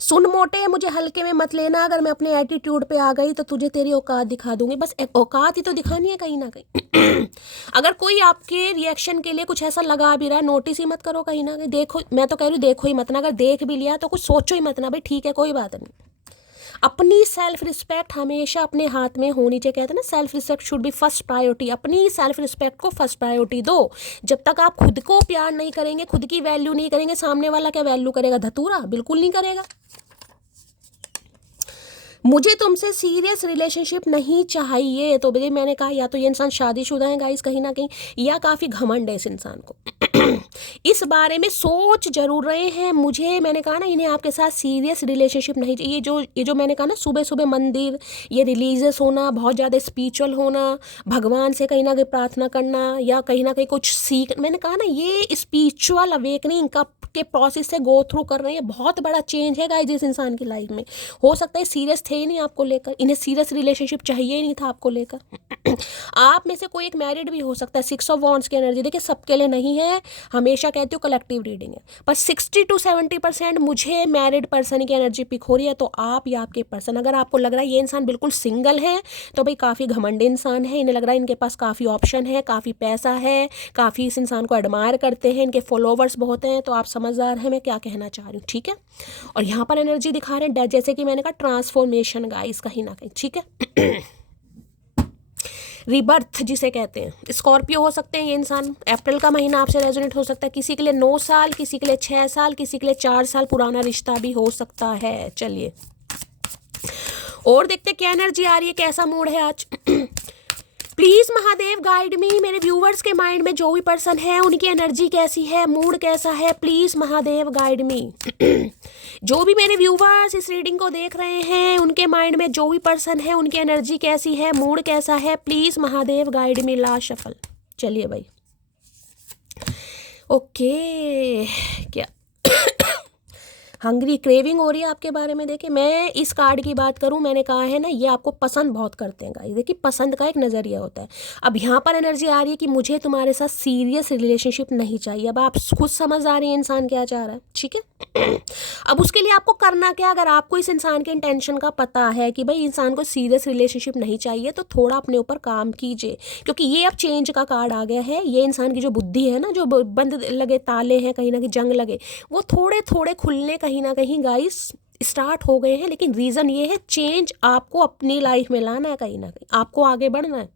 सुन मोटे, मुझे हल्के में मत लेना, अगर मैं अपने एटीट्यूड पे आ गई तो तुझे तेरी औकात दिखा दूंगी। बस औकात ही तो दिखानी है कहीं ना कहीं। अगर कोई आपके रिएक्शन के लिए कुछ ऐसा लगा भी रहा है, नोटिस ही मत करो कहीं ना कहीं। देखो मैं तो कह रही हूँ देखो ही मत ना, अगर देख भी लिया तो कुछ सोचो ही मत ना भाई, ठीक है कोई बात नहीं। अपनी सेल्फ रिस्पेक्ट हमेशा अपने हाथ में होनी चाहिए। कहते हैं ना self respect should be first priority. अपनी सेल्फ रिस्पेक्ट को फर्स्ट प्रायोरिटी दो। जब तक आप खुद को प्यार नहीं करेंगे, खुद की वैल्यू नहीं करेंगे, सामने वाला क्या वैल्यू करेगा? धतूरा बिल्कुल नहीं करेगा। मुझे तुमसे सीरियस रिलेशनशिप नहीं चाहिए, तो भाई मैंने कहा या तो ये इंसान शादीशुदा है गाइस कहीं ना कहीं, या काफ़ी घमंड है इस इंसान को। इस बारे में सोच जरूर रहे हैं। मुझे मैंने कहा ना इन्हें आपके साथ सीरियस रिलेशनशिप नहीं चाहिए। ये जो मैंने कहा ना सुबह सुबह मंदिर, ये रिलीजियस होना, बहुत ज़्यादा स्पिरिचुअल होना, भगवान से कहीं ना कहीं प्रार्थना करना, या कहीं ना कहीं कुछ सीख, मैंने कहा ना ये स्पिरिचुअल अवेकनिंग का के प्रोसेस से गो थ्रू कर रहे हैं। बहुत बड़ा चेंज है गाइस इस इंसान की लाइफ में। हो सकता है सीरियस थे ही नहीं आपको लेकर, इन्हें सीरियस रिलेशनशिप चाहिए ही नहीं था आपको लेकर। आप में से कोई एक मैरिड भी हो सकता है। 6 ऑफ वॉन्ड्स की एनर्जी देखिए सबके लिए नहीं है, हमेशा कहती हूँ कलेक्टिव रीडिंग है, पर 60 to 70% मुझे मैरिड पर्सन की एनर्जी पिक हो रही है। तो आप या आपके पर्सन, अगर आपको लग रहा है ये इंसान बिल्कुल सिंगल है तो भाई काफ़ी घमंड इंसान है, इन्हें लग रहा है इनके पास काफ़ी ऑप्शन है, काफ़ी पैसा है, काफ़ी इस इंसान को एडमायर करते हैं, इनके फॉलोवर्स बहुत हैं, तो आप समझदार हैं मैं क्या कहना चाह रही हूँ, ठीक है। और यहाँ पर एनर्जी दिखा रहे हैं जैसे कि मैंने कहा ट्रांसफॉर्मेशन गाइस कहीं ना कहीं, ठीक है। रिबर्थ जिसे कहते हैं, स्कॉर्पियो हो सकते हैं ये इंसान। अप्रैल का महीना आपसे रेजोनेट हो सकता है, किसी के लिए 9 साल, किसी के लिए 6 साल, किसी के लिए 4 साल पुराना रिश्ता भी हो सकता है। चलिए और देखते क्या एनर्जी आ रही है, कैसा मूड है आज। प्लीज महादेव गाइड मी, मेरे व्यूवर्स के माइंड में जो भी पर्सन है उनकी एनर्जी कैसी है, मूड कैसा है, प्लीज महादेव गाइड मी। जो भी मेरे व्यूवर्स इस रीडिंग को देख रहे हैं उनके माइंड में जो भी पर्सन है उनकी एनर्जी कैसी है, मूड कैसा है, please Mahadev guide me. Last shuffle. चलिए भाई ओके क्या हंग्री क्रेविंग हो रही है आपके बारे में। देखिए मैं इस कार्ड की बात करूं, मैंने कहा है ना ये आपको पसंद बहुत करते हैं गाइस। देखिए पसंद का एक नज़रिया होता है। अब यहाँ पर एनर्जी आ रही है कि मुझे तुम्हारे साथ सीरियस रिलेशनशिप नहीं चाहिए। अब आप खुद समझ आ रही हैं इंसान क्या चाह रहा है, ठीक है। अब उसके लिए आपको करना क्या, अगर आपको इस इंसान के इंटेंशन का पता है कि भाई इंसान को सीरियस रिलेशनशिप नहीं चाहिए तो थोड़ा अपने ऊपर काम कीजिए, क्योंकि ये अब चेंज का कार्ड आ गया है। ये इंसान की जो बुद्धि है ना, जो बंद लगे ताले हैं कहीं ना कहीं जंग लगे, वो थोड़े थोड़े खुलने कहीं ना कहीं गाइस स्टार्ट हो गए हैं। लेकिन रीज़न ये है चेंज आपको अपनी लाइफ में लाना है, कहीं ना कहीं आपको आगे बढ़ना है।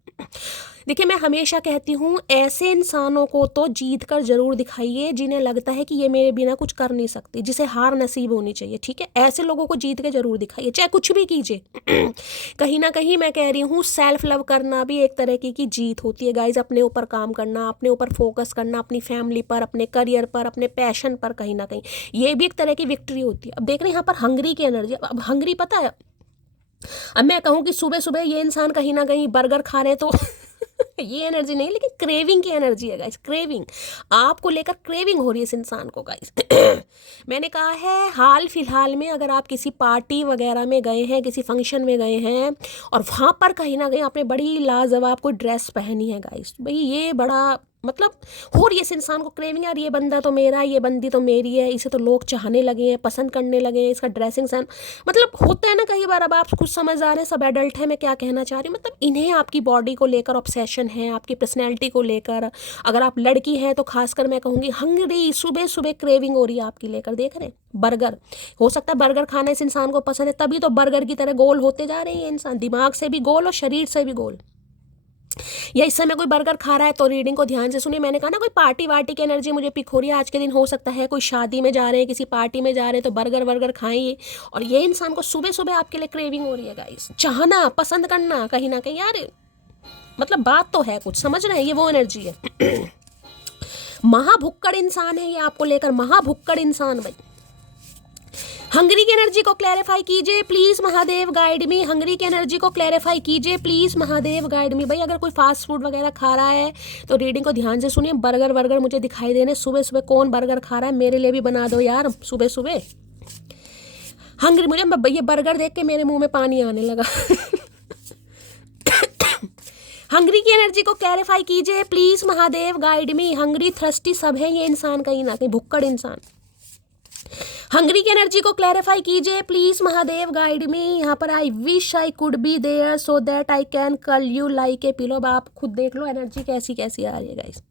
देखिए मैं हमेशा कहती हूँ ऐसे इंसानों को तो जीत कर जरूर दिखाइए जिन्हें लगता है कि ये मेरे बिना कुछ कर नहीं सकती, जिसे हार नसीब होनी चाहिए, ठीक है। ऐसे लोगों को जीत के जरूर दिखाइए, चाहे कुछ भी कीजिए। कहीं ना कहीं मैं कह रही हूँ सेल्फ लव करना भी एक तरह की जीत होती है गाइज। अपने ऊपर काम करना, अपने ऊपर फोकस करना, अपनी फैमिली पर, अपने करियर पर, अपने पैशन पर, कहीं ना कहीं ये भी एक तरह की विक्ट्री होती है। अब देख रहे हैं यहाँ पर हंगरी की एनर्जी। अब हंगरी पता है, अब मैं कहूँ कि सुबह सुबह ये इंसान कहीं ना कहीं बर्गर खा रहे तो ये एनर्जी नहीं, लेकिन क्रेविंग की एनर्जी है गाइस। क्रेविंग आपको लेकर क्रेविंग हो रही है इस इंसान को गाइस। मैंने कहा है हाल फिलहाल में अगर आप किसी पार्टी वगैरह में गए हैं, किसी फंक्शन में गए हैं और वहाँ पर कहीं ना कहीं आपने बड़ी लाजवाब कोई ड्रेस पहनी है गाइस, भाई ये बड़ा मतलब हो रही है इस इंसान को क्रेविंग, यार ये बंदा तो मेरा, ये बंदी तो मेरी है, इसे तो लोग चाहने लगे हैं, पसंद करने लगे हैं, इसका ड्रेसिंग सेंस, मतलब होता है ना कई बार। अब आप खुद समझ आ रहे हैं, सब एडल्ट है, मैं क्या कहना चाह रही हूँ, मतलब इन्हें आपकी बॉडी को लेकर ऑब्सेशन है, आपकी पर्सनैलिटी को लेकर। अगर आप लड़की हैं तो खासकर मैं कहूँगी हंगरी, सुबह सुबह क्रेविंग हो रही है आपकी लेकर, देख रहे हैं बर्गर, हो सकता है बर्गर खाना इस इंसान को पसंद है, तभी तो बर्गर की तरह गोल होते जा रहे हैं इंसान, दिमाग से भी गोल और शरीर से भी गोल। या इस समय कोई बर्गर खा रहा है तो रीडिंग को ध्यान से सुनिए। मैंने कहा ना कोई पार्टी वार्टी की एनर्जी मुझे पिक हो रही है आज के दिन, हो सकता है कोई शादी में जा रहे हैं, किसी पार्टी में जा रहे हैं तो बर्गर वर्गर खाएंगे, और ये इंसान को सुबह सुबह आपके लिए क्रेविंग हो रही है गाइस, चाहना, पसंद करना कहीं ना कहीं, यार मतलब बात तो है कुछ, समझ रहे हैं, ये वो एनर्जी है। महाभुक्कड़ इंसान है ये आपको लेकर, महाभुक्कड़ इंसान भाई। हंगरी की एनर्जी को क्लैरिफाई कीजिए please Mahadev, guide me. Hungary की एनर्जी को क्लैरिफाई कीजिए प्लीज महादेव, गाइड मी। भाई अगर कोई फास्ट फूड वगैरह खा रहा है तो रीडिंग को ध्यान से सुनिए। बर्गर वर्गर मुझे दिखाई देने, सुबह सुबह कौन बर्गर खा रहा है, मेरे लिए भी बना दो यार सुबह सुबह। हंगरी, मुझे ये बर्गर देख के मेरे मुंह में पानी आने लगा। हंगरी की एनर्जी को क्लैरिफाई कीजिए please Mahadev, guide me. Hungary thirsty सब है ये इंसान, कहीं ना कहीं भुक्कड़ इंसान। हंगरी की एनर्जी को क्लैरिफाई कीजिए प्लीज महादेव, गाइड मी। यहाँ पर I wish I could be there so that I can call you like a pillow. आप खुद देख लो एनर्जी कैसी कैसी आ रही है गाइस।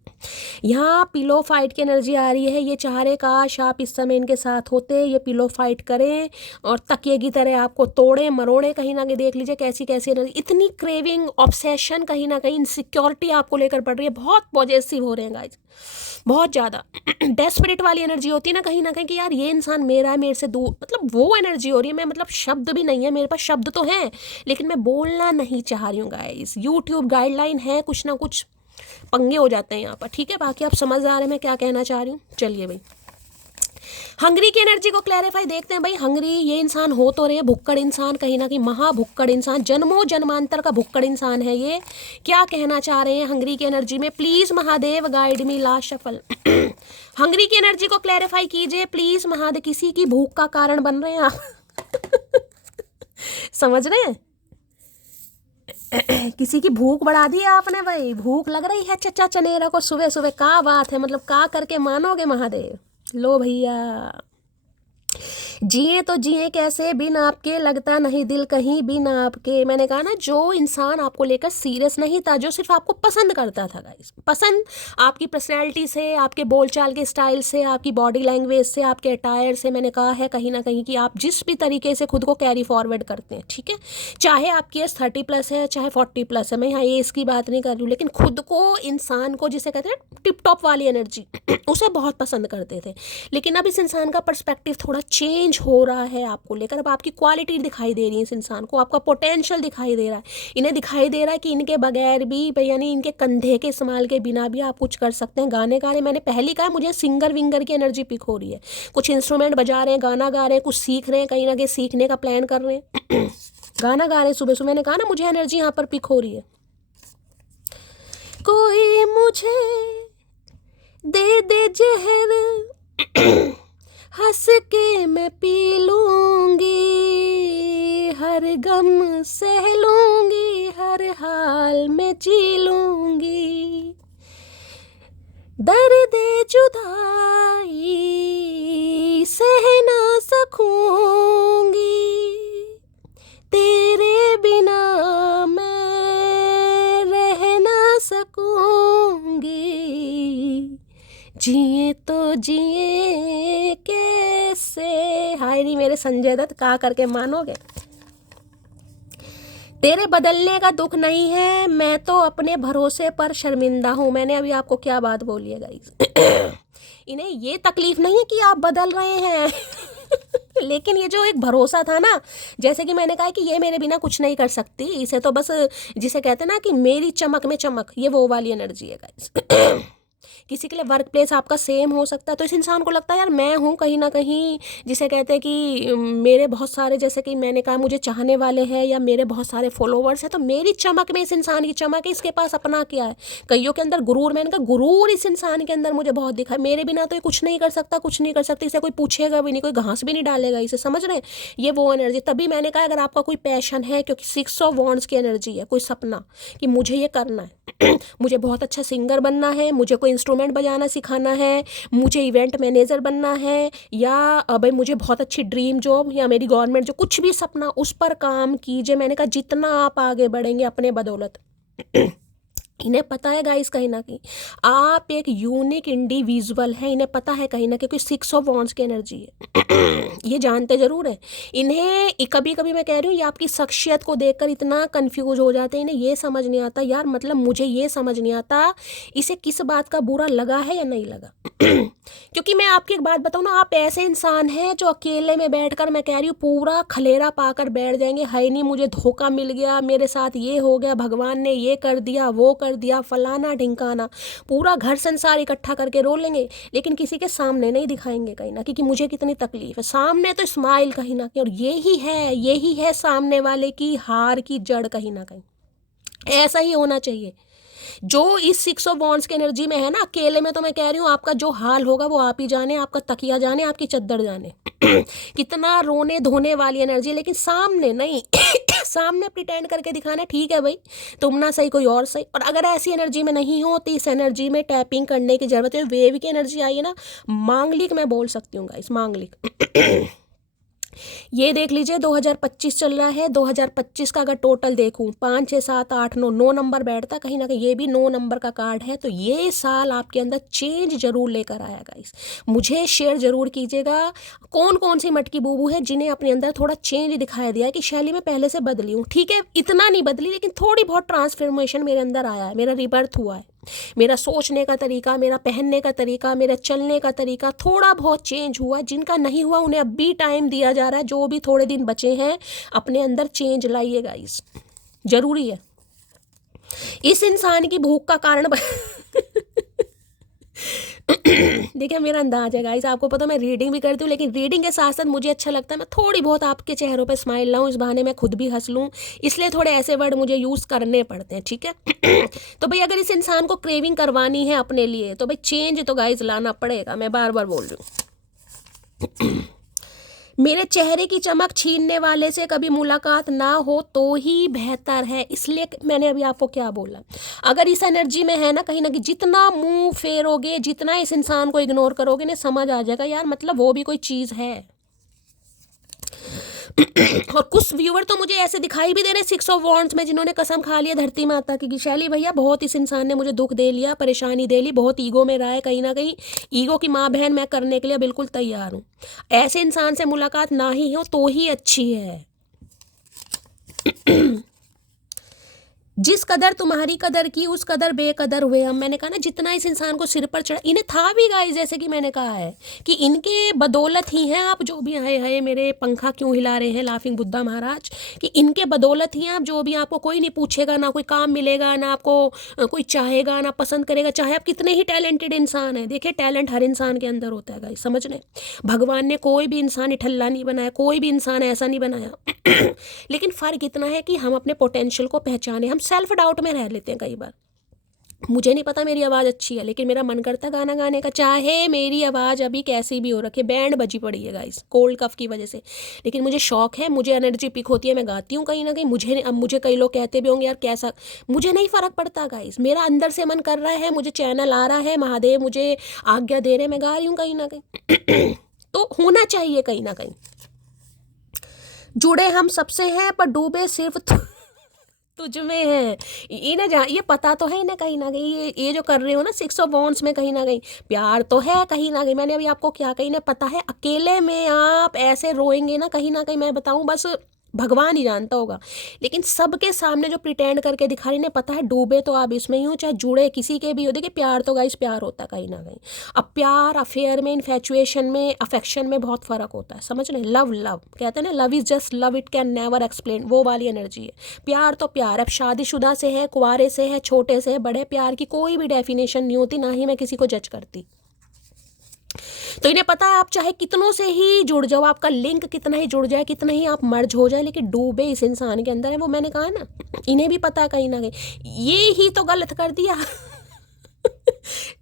यहाँ पिलो फाइट की एनर्जी आ रही है, ये चाह रहे काश आप इस समय इनके साथ होते, ये पिलो फाइट करें और तकिए की तरह आपको तोड़े मरोड़े, कहीं ना कहीं देख लीजिए कैसी कैसी एनर्जी, इतनी क्रेविंग, ऑब्सेशन, कहीं ना कहीं इनसिक्योरिटी आपको लेकर पड़ रही है, बहुत पॉजेसिव हो रहे हैं गाइस, बहुत ज़्यादा। डेस्परेट वाली एनर्जी होती है ना कहीं कि यार ये इंसान मेरा है, मेरे से दूर, मतलब वो एनर्जी हो रही है। मैं मतलब शब्द भी नहीं है मेरे पास, शब्द तो हैं लेकिन मैं बोलना नहीं चाह रही हूँ गाइस। यूट्यूब गाइडलाइन है, कुछ ना कुछ पंगे हो जाते हैं यहाँ पर, ठीक है। बाकी आप समझ आ रहे हैं मैं क्या कहना चाह रही हूँ। चलिए भाई, हंगरी की एनर्जी को क्लैरिफाई देखते हैं भाई। हंगरी ये इंसान हो तो रहे भुक्कड़ इंसान, कहीं ना कहीं महाभुक्कड़ इंसान, जन्मों जन्मांतर का भुक्कड़ इंसान है ये। क्या कहना चाह रहे हैं हंगरी की एनर्जी में, please Mahadev, guide me. Last shuffle. Hungary की एनर्जी को क्लैरिफाई कीजिए प्लीज महादेव। किसी की भूख का कारण बन रहे हैं आप। समझ रहे हैं, किसी की भूख बढ़ा दी आपने भाई, भूख लग रही है चचा चनेरा को सुबह सुबह, का बात है, मतलब का करके मानोगे महादेव। लो भैया, जिए तो जिए कैसे बिन आपके, लगता नहीं दिल कहीं बिन आपके। मैंने कहा ना जो इंसान आपको लेकर सीरियस नहीं था, जो सिर्फ आपको पसंद करता था गाइस, पसंद आपकी पर्सनैलिटी से, आपके बोलचाल के स्टाइल से, आपकी बॉडी लैंग्वेज से, आपके अटायर से, मैंने कहा है कहीं ना कहीं कि आप जिस भी तरीके से खुद को कैरी फॉरवर्ड करते हैं, ठीक है, चाहे आपकी एज 30+ है चाहे 40+ है, मैं यहाँ एज की बात नहीं कर रही हूँ, लेकिन खुद को, इंसान को जिसे कहते हैं टिप टॉप वाली एनर्जी, उसे बहुत पसंद करते थे। लेकिन अब इस इंसान का पर्सपेक्टिव थोड़ा चेंज हो रहा है आपको लेकर। अब आपकी क्वालिटी दिखाई दे रही है इस इंसान को, आपका पोटेंशियल दिखाई दे रहा है, इन्हें दिखाई दे रहा है कि इनके बगैर भी, यानी इनके कंधे के इस्तेमाल के बिना भी आप कुछ कर सकते हैं। गाने गा रहे हैं, मैंने पहले कहा मुझे सिंगर विंगर की एनर्जी पिक हो रही है, कुछ इंस्ट्रूमेंट बजा रहे हैं, गाना गा रहे हैं, कुछ सीख रहे हैं, कहीं ना कहीं सीखने का प्लान कर रहे हैं। गाना गा रहे हैं सुबह सुबह, मैंने कहा ना मुझे एनर्जी यहाँ पर पिक हो रही है। कोई मुझे दे दे जहर, हंस के मैं पी लूंगी, हर गम सह लूंगी, हर हाल में जी लूंगी, दर्द जुदाई सह ना सकूंगी, तेरे बिना मैं रह ना सकूंगी, जिए तो जिए कैसे। हाय नी मेरे संजय दत्त, का करके मानोगे। तेरे बदलने का दुख नहीं है, मैं तो अपने भरोसे पर शर्मिंदा हूँ। मैंने अभी आपको क्या बात बोली है गाइस। इन्हें ये तकलीफ नहीं है कि आप बदल रहे हैं। लेकिन ये जो एक भरोसा था ना, जैसे कि मैंने कहा कि ये मेरे बिना कुछ नहीं कर सकती, इसे तो बस, जिसे कहते हैं ना कि मेरी चमक में चमक, ये वो वाली एनर्जी है गाइस। किसी के लिए वर्क प्लेस आपका सेम हो सकता है। तो इस इंसान को लगता है यार मैं हूँ कहीं ना कहीं, जिसे कहते हैं कि मेरे बहुत सारे, जैसे कि मैंने कहा, मुझे चाहने वाले हैं या मेरे बहुत सारे फॉलोवर्स हैं, तो मेरी चमक में इस इंसान की चमक है, इसके पास अपना क्या है। कईयों के अंदर गुरूर, मैंने कहा गुरूर इस इंसान के अंदर मुझे बहुत दिखा है, मेरे बिना तो ये कुछ नहीं कर सकता, कुछ नहीं कर सकती, इसे कोई पूछेगा भी नहीं, कोई घास भी नहीं डालेगा इसे, समझ रहे हैं, ये वो एनर्जी। तभी मैंने कहा अगर आपका कोई पैशन है, क्योंकि 6 ऑफ वॉन्ड्स की एनर्जी है, कोई सपना कि मुझे ये करना है मुझे बहुत अच्छा सिंगर बनना है, मुझे कोई इंस्ट्रूमेंट बजाना सिखाना है, मुझे इवेंट मैनेजर बनना है, या भाई मुझे बहुत अच्छी ड्रीम जॉब या मेरी गवर्नमेंट जो कुछ भी सपना, उस पर काम कीजिए। मैंने कहा जितना आप आगे बढ़ेंगे अपने बदौलत इन्हें पता है गाइस कहीं ना कहीं आप एक यूनिक इंडिविजुअल है, इन्हें पता है कहीं ना कहीं, क्योंकि 6 ऑफ वॉन्ड्स की एनर्जी है ये जानते जरूर है। इन्हें कभी कभी मैं कह रही हूँ ये आपकी शख्सियत को देखकर इतना कंफ्यूज हो जाते हैं, इन्हें ये समझ नहीं आता यार, मतलब मुझे ये समझ नहीं आता इसे किस बात का बुरा लगा है या नहीं लगा क्योंकि मैं आपकी एक बात बताऊँ ना, आप ऐसे इंसान हैं जो अकेले में बैठकर, मैं कह रही हूँ, पूरा खलेरा पाकर बैठ जाएंगे, है नहीं मुझे धोखा मिल गया, मेरे साथ ये हो गया, भगवान ने ये कर दिया, वो कर दिया, फलाना ढिंकाना, पूरा घर संसार इकट्ठा करके रो लेंगे, लेकिन किसी के सामने नहीं दिखाएंगे कहीं ना, क्योंकि मुझे कितनी तकलीफ है। सामने तो स्माइल कहीं ना कहीं, और यही है सामने वाले की हार की जड़ कहीं ना कहीं। ऐसा ही होना चाहिए जो इस 6 ऑफ वॉन्ड्स की एनर्जी में है ना। अकेले में तो मैं कह रही हूँ आपका जो हाल होगा वो आप ही जाने, आपका तकिया जाने, आपकी चद्दर जाने कितना रोने धोने वाली एनर्जी, लेकिन सामने नहीं सामने प्रिटेंड करके दिखाना, ठीक है भाई तुम ना सही कोई और सही। और अगर ऐसी एनर्जी में नहीं हो तो इस एनर्जी में टैपिंग करने की जरूरत है। वेव की एनर्जी आई है ना, मांगलिक मैं बोल सकती हूँ गाइस, मांगलिक ये देख लीजिए 2025 चल रहा है, 2025 का अगर टोटल देखूं 5 6 7 8 9 9 नंबर बैठता कहीं ना कहीं, ये भी 9 नंबर का कार्ड है। तो ये साल आपके अंदर चेंज जरूर लेकर आया गाइस। मुझे शेयर जरूर कीजिएगा कौन कौन सी मटकी बूबू है जिन्हें अपने अंदर थोड़ा चेंज दिखाया दिया है कि शैली मैं पहले से बदली हूँ। ठीक है इतना नहीं बदली, लेकिन थोड़ी बहुत ट्रांसफॉर्मेशन मेरे अंदर आया है, मेरा रिबर्थ हुआ है, मेरा सोचने का तरीका, मेरा पहनने का तरीका, मेरा चलने का तरीका थोड़ा बहुत चेंज हुआ है। जिनका नहीं हुआ उन्हें अब भी टाइम दिया जा रहा है, जो भी थोड़े दिन बचे हैं अपने अंदर चेंज लाइए गाइस, जरूरी है। इस इंसान की भूख का कारण देखिए मेरा अंदाज है गाइस, आपको पता मैं रीडिंग भी करती हूँ, लेकिन रीडिंग के साथ साथ मुझे अच्छा लगता है मैं थोड़ी बहुत आपके चेहरों पे स्माइल लाऊं, इस बहाने मैं खुद भी हंस लूँ, इसलिए थोड़े ऐसे वर्ड मुझे यूज़ करने पड़ते हैं, ठीक है तो भाई अगर इस इंसान को क्रेविंग करवानी है अपने लिए तो भाई चेंज तो गाइस लाना पड़ेगा, मैं बार बार बोल रही हूँ मेरे चेहरे की चमक छीनने वाले से कभी मुलाकात ना हो तो ही बेहतर है। इसलिए मैंने अभी आपको क्या बोला, अगर इस एनर्जी में है ना कहीं ना कहीं, जितना मुंह फेरोगे, जितना इस इंसान को इग्नोर करोगे ना, समझ आ जाएगा यार मतलब वो भी कोई चीज़ है और कुछ व्यूअर तो मुझे ऐसे दिखाई भी दे रहे 6 ऑफ वॉन्ड्स में जिन्होंने कसम खा लिया धरती माता की कि शैली भैया बहुत इस इंसान ने मुझे दुख दे लिया, परेशानी दे ली, बहुत ईगो में रहा है, कहीं ना कहीं ईगो की माँ बहन मैं करने के लिए बिल्कुल तैयार हूँ। ऐसे इंसान से मुलाकात ना ही हो तो ही अच्छी है। जिस कदर तुम्हारी कदर की उस कदर बेकदर हुए हम। मैंने कहा ना जितना इस इंसान को सिर पर चढ़ा, इन्हें था भी गाइस, जैसे कि मैंने कहा है कि इनके बदौलत ही हैं आप जो भी है मेरे पंखा क्यों हिला रहे हैं लाफिंग बुद्धा महाराज, कि इनके बदौलत ही आप जो भी, आपको कोई नहीं पूछेगा, ना कोई काम मिलेगा, ना आपको कोई चाहेगा, ना पसंद करेगा, चाहे आप कितने ही टैलेंटेड इंसान हैं। देखिए टैलेंट हर इंसान के अंदर होता है गाइस, समझ रहे, भगवान ने कोई भी इंसान इठल्ला नहीं बनाया, कोई भी इंसान ऐसा नहीं बनाया लेकिन फ़र्क इतना है कि हम अपने पोटेंशियल को पहचाने। हम सेल्फ डाउट में रह लेते हैं कई बार, मुझे नहीं पता मेरी आवाज़ अच्छी है लेकिन मेरा मन करता है गाना गाने का, चाहे मेरी आवाज़ अभी कैसी भी हो रखी, बैंड बजी पड़ी है गाइस कोल्ड कफ की वजह से, लेकिन मुझे शौक है, मुझे एनर्जी पिक होती है, मैं गाती हूँ कहीं ना कहीं। मुझे कई लोग कहते भी होंगे यार कैसा, मुझे नहीं फ़र्क पड़ता गाइस, मेरा अंदर से मन कर रहा है, मुझे चैनल आ रहा है, महादेव मुझे आज्ञा दे रहे, मैं गा रही हूँ कहीं ना कहीं तो होना चाहिए कहीं ना कहीं। जुड़े हम सबसे हैं पर डूबे सिर्फ तुझ में है। इन्हें ये पता तो है इन्हें कहीं ना कहीं, ये जो कर रहे हो ना 6 ऑफ वॉन्ड्स में कहीं ना कहीं प्यार तो है कहीं ना कहीं। मैंने अभी आपको क्या कही, इन्हें पता है अकेले में आप ऐसे रोएंगे ना कहीं मैं बताऊं बस भगवान ही जानता होगा। लेकिन सबके सामने जो प्रिटेंड करके दिखा रही, ने पता है डूबे तो आप इसमें ही हो, चाहे जुड़े किसी के भी हो। देखिए प्यार तो गाइस प्यार होता है कहीं ना कहीं। अब प्यार अफेयर में, इन्फेचुएशन में, अफेक्शन में बहुत फ़र्क होता है, समझ रहे हैं। लव लव कहते हैं ना, love is just love, it can never explain, वो वाली एनर्जी है। प्यार तो प्यार। अब शादीशुदा से है, कुंवारे से है, छोटे से है, बड़े, प्यार की कोई भी डेफिनेशन नहीं होती, ना ही मैं किसी को जज करती। तो इन्हें पता है आप चाहे कितनों से ही जुड़ जाओ, आपका लिंक कितना ही जुड़ जाए, कितना ही आप मर्ज हो जाए, लेकिन डूबे इस इंसान के अंदर है। वो मैंने कहा ना, इन्हें भी पता है कहीं ना कहीं। ये ही तो गलत कर दिया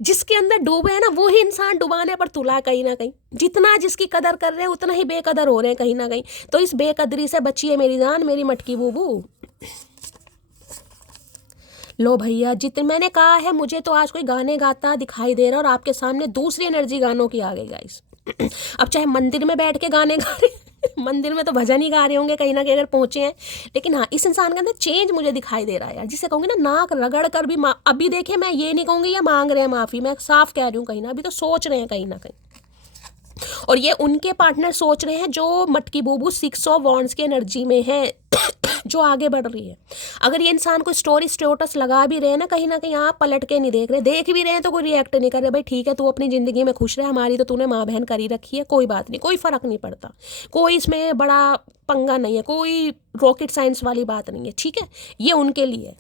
जिसके अंदर डूबे है ना, वो ही इंसान डुबाने पर तुला कहीं ना कहीं। जितना जिसकी कदर कर रहे हैं उतना ही बेकदर हो रहे हैं कहीं ना कहीं। तो इस बेकदरी से बचिए मेरी जान, मेरी मटकी बूबू। लो भैया, जितने मैंने कहा है, मुझे तो आज कोई गाने गाता दिखाई दे रहा है और आपके सामने दूसरी एनर्जी गानों की आ गई गाइस। अब चाहे मंदिर में बैठ के गाने गा रहे मंदिर में तो भजन ही गा रहे होंगे कहीं ना कहीं अगर पहुंचे हैं। लेकिन हाँ, इस इंसान के अंदर चेंज मुझे दिखाई दे रहा है यार, जिसे कहूँगी ना नाक रगड़ कर भी अभी देखिए, मैं ये नहीं कहूँगी ये मांग रहे हैं माफ़ी, मैं साफ कह रही हूँ कहीं ना, अभी तो सोच रहे हैं कहीं ना कहीं। और ये उनके पार्टनर सोच रहे हैं जो मटकी बूबू 6 ऑफ वॉन्ड्स की एनर्जी में है जो आगे बढ़ रही है। अगर ये इंसान को स्टोरी स्टेटस लगा भी रहे हैं ना कहीं आप पलट के नहीं देख रहे, देख भी रहे हैं तो कोई रिएक्ट नहीं कर रहे। भाई ठीक है, तू अपनी ज़िंदगी में खुश रहे, हमारी तो तूने माँ बहन करी रखी है, कोई बात नहीं, कोई फ़र्क नहीं पड़ता, कोई इसमें बड़ा पंगा नहीं है, कोई रॉकेट साइंस वाली बात नहीं है, ठीक है। ये उनके लिए।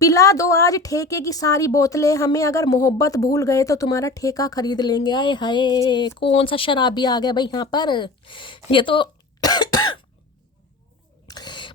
पिला दो आज ठेके की सारी बोतलें हमें, अगर मोहब्बत भूल गए तो तुम्हारा ठेका खरीद लेंगे। आए हाय, कौन सा शराबी आ गया भाई यहाँ पर। ये तो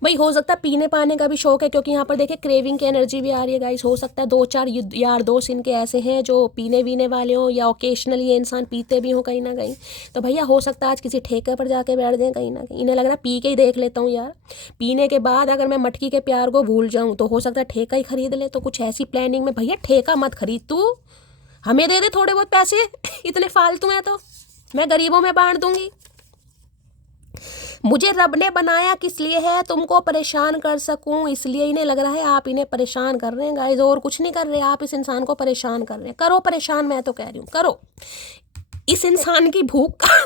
भाई हो सकता है पीने पाने का भी शौक है, क्योंकि यहाँ पर देखिए क्रेविंग की एनर्जी भी आ रही है गाइस। हो सकता है 2-4 यार दोस्त इनके ऐसे हैं जो पीने वीने वाले हों, या ओकेशनली ये इंसान पीते भी हों कहीं ना कहीं। तो भैया हो सकता है आज किसी ठेके पर जाके बैठ जाएं कहीं ना कहीं। इन्हें लग रहा है पी के ही देख लेता हूँ यार, पीने के बाद अगर मैं मटकी के प्यार को भूल जाऊँ तो हो सकता है ठेका ही खरीद ले। तो कुछ ऐसी प्लानिंग में। भैया ठेका मत खरीद, तू हमें दे दे थोड़े बहुत पैसे इतने फालतू हैं तो मैं गरीबों में बांट दूंगी। मुझे रब ने बनाया किस लिए है, तुमको परेशान कर सकूं, इसलिए इन्हें लग रहा है आप इन्हें परेशान कर रहे हैं गाइस, और कुछ नहीं कर रहे, आप इस इंसान को परेशान कर रहे हैं। करो परेशान, मैं तो कह रही हूँ करो। इस इंसान की भूख का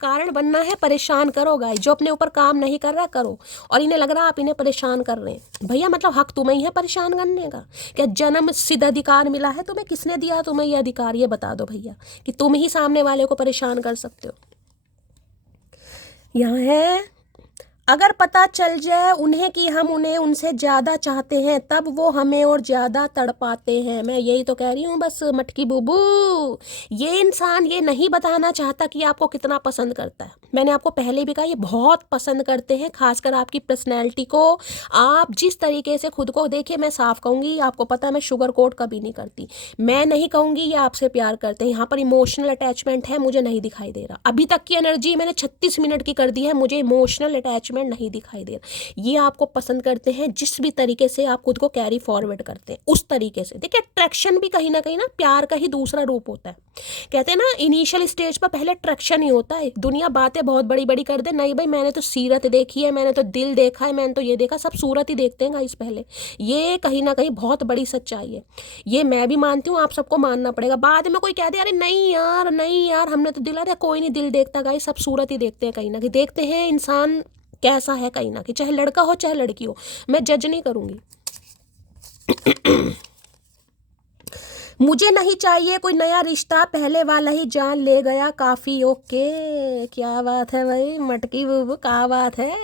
कारण बनना है, परेशान करो गाइस। जो अपने ऊपर काम नहीं कर रहा करो, और इन्हें लग रहा है आप इन्हें परेशान कर रहे हैं। भैया मतलब हक तुम्हें ही है परेशान करने का। क्या जन्म सिद्ध अधिकार मिला है तुम्हें? किसने दिया तुम्हें ये अधिकार? ये बता दो भैया कि तुम ही सामने वाले को परेशान कर सकते हो। यहाँ है, अगर पता चल जाए उन्हें कि हम उन्हें उनसे ज़्यादा चाहते हैं, तब वो हमें और ज़्यादा तड़पाते हैं। मैं यही तो कह रही हूँ बस मटकी बूबू, ये इंसान ये नहीं बताना चाहता कि आपको कितना पसंद करता है। मैंने आपको पहले भी कहा ये बहुत पसंद करते हैं, खासकर आपकी पर्सनैलिटी को। आप जिस तरीके से खुद को देखिए, मैं साफ कहूँगी, आपको पता है मैं शुगर कोट कभी नहीं करती। मैं नहीं कहूँगी ये आपसे प्यार करते हैं, यहाँ पर इमोशनल अटैचमेंट है, मुझे नहीं दिखाई दे रहा। अभी तक की एनर्जी मैंने 36 मिनट की कर दी है, मुझे इमोशनल अटैचमेंट नहीं दिखाई दे रहा। ये आपको पसंद करते हैं जिस भी तरीके से आप खुद को कैरी फॉरवर्ड करते हैं, उस तरीके से। देखिए अट्रैक्शन भी कहीं ना प्यार का ही दूसरा रूप होता है। कहते हैं ना इनिशियल स्टेज पर पहले अट्रैक्शन ही होता है। दुनिया बातें बहुत बड़ी बड़ी कर दे, नहीं भाई मैंने तो सीरत देखी है, मैंने तो दिल देखा है, मैंने तो ये देखा, सब सूरत ही देखते हैं गाइस पहले। ये कहीं ना कहीं बहुत बड़ी सच्चाई है, ये मैं भी मानती हूँ, आप सबको मानना पड़ेगा। बाद में कोई कह दे अरे नहीं यार नहीं यार हमने तो दिल, अरे कोई नहीं दिल देखता गाइस, सब सूरत ही देखते हैं कहीं ना कहीं। देखते हैं इंसान कैसा है कहीं ना कहीं, चाहे लड़का हो चाहे लड़की हो, मैं जज नहीं करूँगी। मुझे नहीं चाहिए कोई नया रिश्ता, पहले वाला ही जान ले गया काफ़ी। ओके, क्या बात है भाई मटकी बूबू, क्या बात है।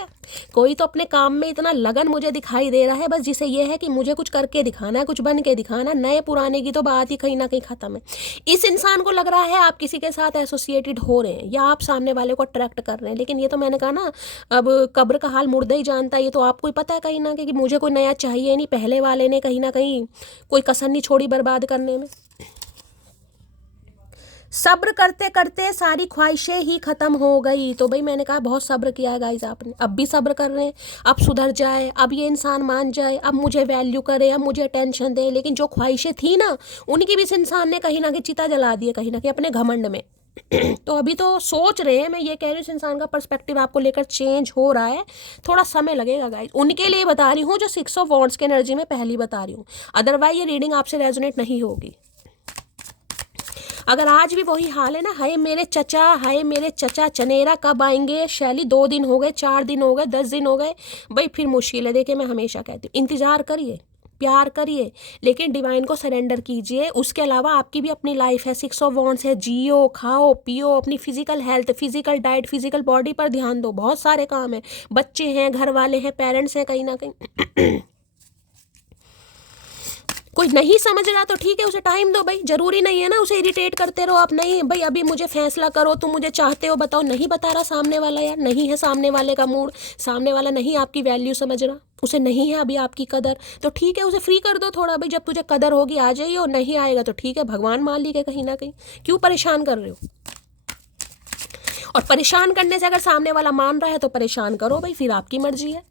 कोई तो अपने काम में इतना लगन मुझे दिखाई दे रहा है, बस जिसे ये है कि मुझे कुछ करके दिखाना है, कुछ बन के दिखाना। नए पुराने की तो बात ही कहीं ना कहीं ख़त्म है। इस इंसान को लग रहा है आप किसी के साथ एसोसिएटेड हो रहे हैं, या आप सामने वाले को अट्रैक्ट कर रहे हैं। लेकिन ये तो मैंने कहा ना, अब कब्र का हाल मुर्दा ही जानता है। ये तो आपको ही पता है कहीं ना कहीं कि मुझे कोई नया चाहिए नहीं, पहले वाले ने कहीं ना कहीं कोई कसर नहीं छोड़ी बर्बाद करने में। सब्र करते करते सारी ख्वाहिशें ही ख़त्म हो गई। तो भाई मैंने कहा बहुत सब्र किया है गाइज आपने, अब भी सब्र कर रहे हैं। अब सुधर जाए, अब ये इंसान मान जाए, अब मुझे वैल्यू करे, अब मुझे अटेंशन दे। लेकिन जो ख्वाहिशें थी ना, उनकी भी इस इंसान ने कहीं ना कहीं चिता जला दी है कहीं ना कहीं अपने घमंड में। तो अभी तो सोच रहे हैं, मैं ये कह रही हूँ इस इंसान का पर्सपेक्टिव आपको लेकर चेंज हो रहा है, थोड़ा समय लगेगा गाइज। उनके लिए बता रही हूँ जो 6 ऑफ वॉन्ड्स की एनर्जी में पहली बता रही हूँ, अदरवाइज ये रीडिंग आपसे रेजोनेट नहीं होगी। अगर आज भी वही हाल है ना, हाय मेरे चचा, हाय मेरे चचा चनेरा कब आएंगे, शैली 2 दिन हो गए, 4 दिन हो गए, 10 दिन हो गए, भाई फिर मुश्किल है। देखिए मैं हमेशा कहती हूँ इंतज़ार करिए, प्यार करिए, लेकिन डिवाइन को सरेंडर कीजिए। उसके अलावा आपकी भी अपनी लाइफ है, 6 ऑफ वॉन्ड्स है, जियो खाओ पियो, अपनी physical health, physical diet, physical body पर ध्यान दो, बहुत सारे काम है, बच्चे हैं, घर वाले हैं, पेरेंट्स हैं, कहीं ना कहीं कोई नहीं समझ रहा तो ठीक है, उसे टाइम दो भाई, जरूरी नहीं है ना उसे इरिटेट करते रहो आप। नहीं भाई अभी मुझे फैसला करो, तुम मुझे चाहते हो बताओ, नहीं बता रहा सामने वाला, यार नहीं है सामने वाले का मूड, सामने वाला नहीं आपकी वैल्यू समझ रहा, उसे नहीं है अभी आपकी कदर, तो ठीक है उसे फ्री कर दो थोड़ा भाई, जब तुझे कदर होगी आ जाइए, और नहीं आएगा तो ठीक है, भगवान मालिक है कहीं ना कहीं, क्यों परेशान कर रहे हो। और परेशान करने से अगर सामने वाला मान रहा है तो परेशान करो भाई, फिर आपकी मर्जी है।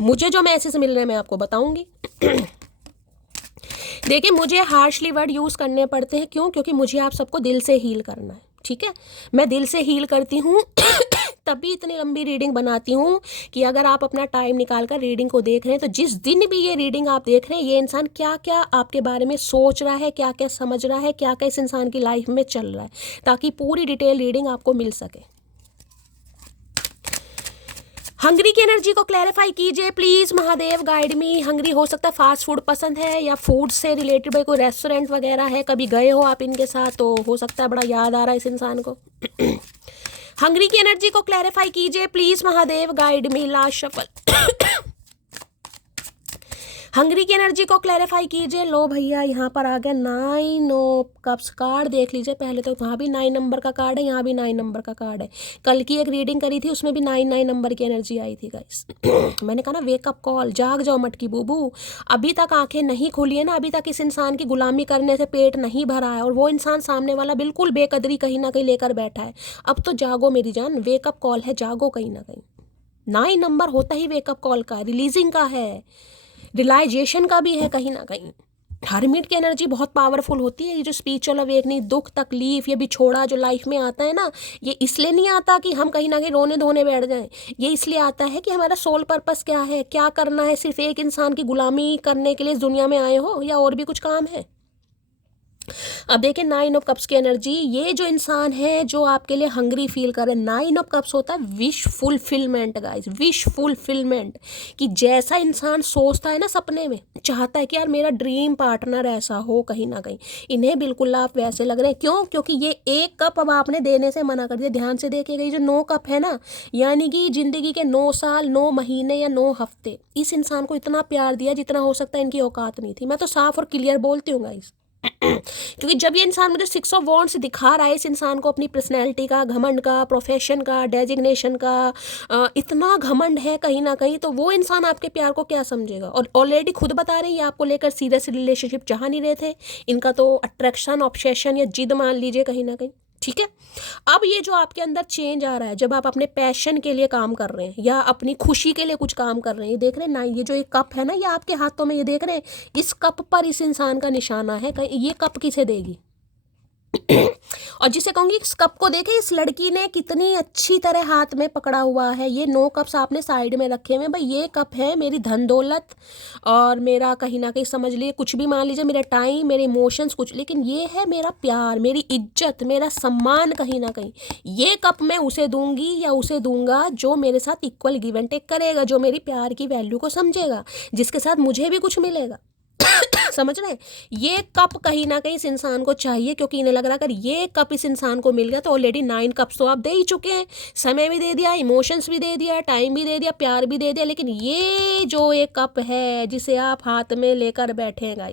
मुझे जो मैसेज मिल रहे हैं मैं आपको बताऊंगी। देखिए मुझे हार्शली वर्ड यूज़ करने पड़ते हैं, क्यों, क्योंकि मुझे आप सबको दिल से हील करना है, ठीक है, मैं दिल से हील करती हूँ। तभी इतनी लंबी रीडिंग बनाती हूँ कि अगर आप अपना टाइम निकाल कर रीडिंग को देख रहे हैं, तो जिस दिन भी ये रीडिंग आप देख रहे हैं, ये इंसान क्या क्या आपके बारे में सोच रहा है, क्या क्या समझ रहा है, क्या क्या इस इंसान की लाइफ में चल रहा है, ताकि पूरी डिटेल रीडिंग आपको मिल सके। हंगरी की एनर्जी को क्लैरिफाई कीजिए please, Mahadev guide me. Hungary हो सकता है फास्ट फूड पसंद है, या फूड से रिलेटेड भाई कोई रेस्टोरेंट वगैरह है, कभी गए हो आप इनके साथ, तो हो सकता है बड़ा याद आ रहा है इस इंसान को। हंगरी की एनर्जी को क्लैरिफाई कीजिए please, Mahadev guide me. Last shuffle. Hungary की एनर्जी को क्लैरिफाई कीजिए। लो भैया यहाँ पर आ गया 9 ऑफ कप्स कार्ड, देख लीजिए पहले तो, वहाँ भी 9 नंबर का कार्ड है, यहाँ भी 9 नंबर का कार्ड है। कल की एक रीडिंग करी थी उसमें भी 9 नंबर की एनर्जी आई थी गाइस। मैंने कहा ना वेकअप कॉल, जाग जाओ मटकी बूबू, अभी तक आंखें नहीं खुली है ना, अभी तक इस इंसान की गुलामी करने से पेट नहीं भरा है, और वो इंसान सामने वाला बिल्कुल बेकदरी कहीं ना कहीं लेकर बैठा है। अब तो जागो मेरी जान, वेकअप कॉल है, जागो कहीं ना कहीं। 9 नंबर होता ही वेकअप कॉल का, रिलीजिंग का है, रियलाइजेशन का भी है कहीं ना कहीं। हर्मिट की एनर्जी बहुत पावरफुल होती है। ये जो स्पिरिचुअल अवेकनिंग, दुख तकलीफ, ये बिछोड़ा जो लाइफ में आता है ना, ये इसलिए नहीं आता कि हम कहीं ना कहीं रोने धोने बैठ जाएं, ये इसलिए आता है कि हमारा सोल पर्पस क्या है, क्या करना है। सिर्फ एक इंसान की गुलामी करने के लिए इस दुनिया में आए हो, या और भी कुछ काम है। अब देखिए 9 ऑफ कप्स की एनर्जी, ये जो इंसान है जो आपके लिए हंग्री फील कर रहे हैं, 9 ऑफ कप्स होता है wish fulfilment guys, wish fulfilment. कि जैसा इंसान सोचता है ना सपने में, चाहता है कि यार मेरा ड्रीम पार्टनर ऐसा हो, कहीं ना कहीं इन्हें बिल्कुल आप वैसे लग रहे हैं। क्यों, क्योंकि ये एक कप अब आपने देने से मना कर दिया। ध्यान से देखिएगा, ये जो 9 कप है ना, यानी कि जिंदगी के 9 साल 9 महीने या 9 हफ्ते इस इंसान को इतना प्यार दिया जितना हो सकता है इनकी औकात नहीं थी। मैं तो साफ और क्लियर बोलती हूँ गाइस। क्योंकि जब ये इंसान मुझे 6 ऑफ वॉन्ड्स दिखा रहा है, इस इंसान को अपनी पर्सनैलिटी का, घमंड का, प्रोफेशन का, डेजिग्नेशन का इतना घमंड है कहीं ना कहीं, तो वो इंसान आपके प्यार को क्या समझेगा। और ऑलरेडी खुद बता रहे हैं ये आपको लेकर सीरियस रिलेशनशिप चाह नहीं रहे थे। इनका तो अट्रैक्शन, ऑब्सेशन या जिद मान लीजिए कहीं ना कहीं, ठीक है। अब ये जो आपके अंदर चेंज आ रहा है, जब आप अपने पैशन के लिए काम कर रहे हैं या अपनी खुशी के लिए कुछ काम कर रहे हैं, ये देख रहे हैं ना, ये जो एक कप है ना, ये आपके हाथों में, ये देख रहे हैं, इस कप पर इस इंसान का निशाना है। ये कप किसे देगी। और जिसे कहूँगी इस कप को देखे, इस लड़की ने कितनी अच्छी तरह हाथ में पकड़ा हुआ है। ये 9 कप्स आपने साइड में रखे हुए, भाई ये कप है मेरी धन दौलत, और मेरा कहीं ना कहीं समझ लीजिए कुछ भी मान लीजिए, मेरा टाइम, मेरे इमोशंस कुछ, लेकिन ये है मेरा प्यार, मेरी इज्जत, मेरा सम्मान कहीं ना कहीं। ये कप मैं उसे दूंगी या उसे दूंगा जो मेरे साथ इक्वल गिव एंड टेक करेगा, जो मेरी प्यार की वैल्यू को समझेगा, जिसके साथ मुझे भी कुछ मिलेगा। समझ रहे हैं, ये कप कहीं ना कहीं इस इंसान को चाहिए, क्योंकि इन्हें लग रहा है अगर ये कप इस इंसान को मिल गया तो ऑलरेडी 9 कप्स तो आप दे ही चुके हैं। समय भी दे दिया, इमोशंस भी दे दिया, टाइम भी दे दिया, प्यार भी दे दिया, लेकिन ये जो एक कप है जिसे आप हाथ में लेकर बैठेगा,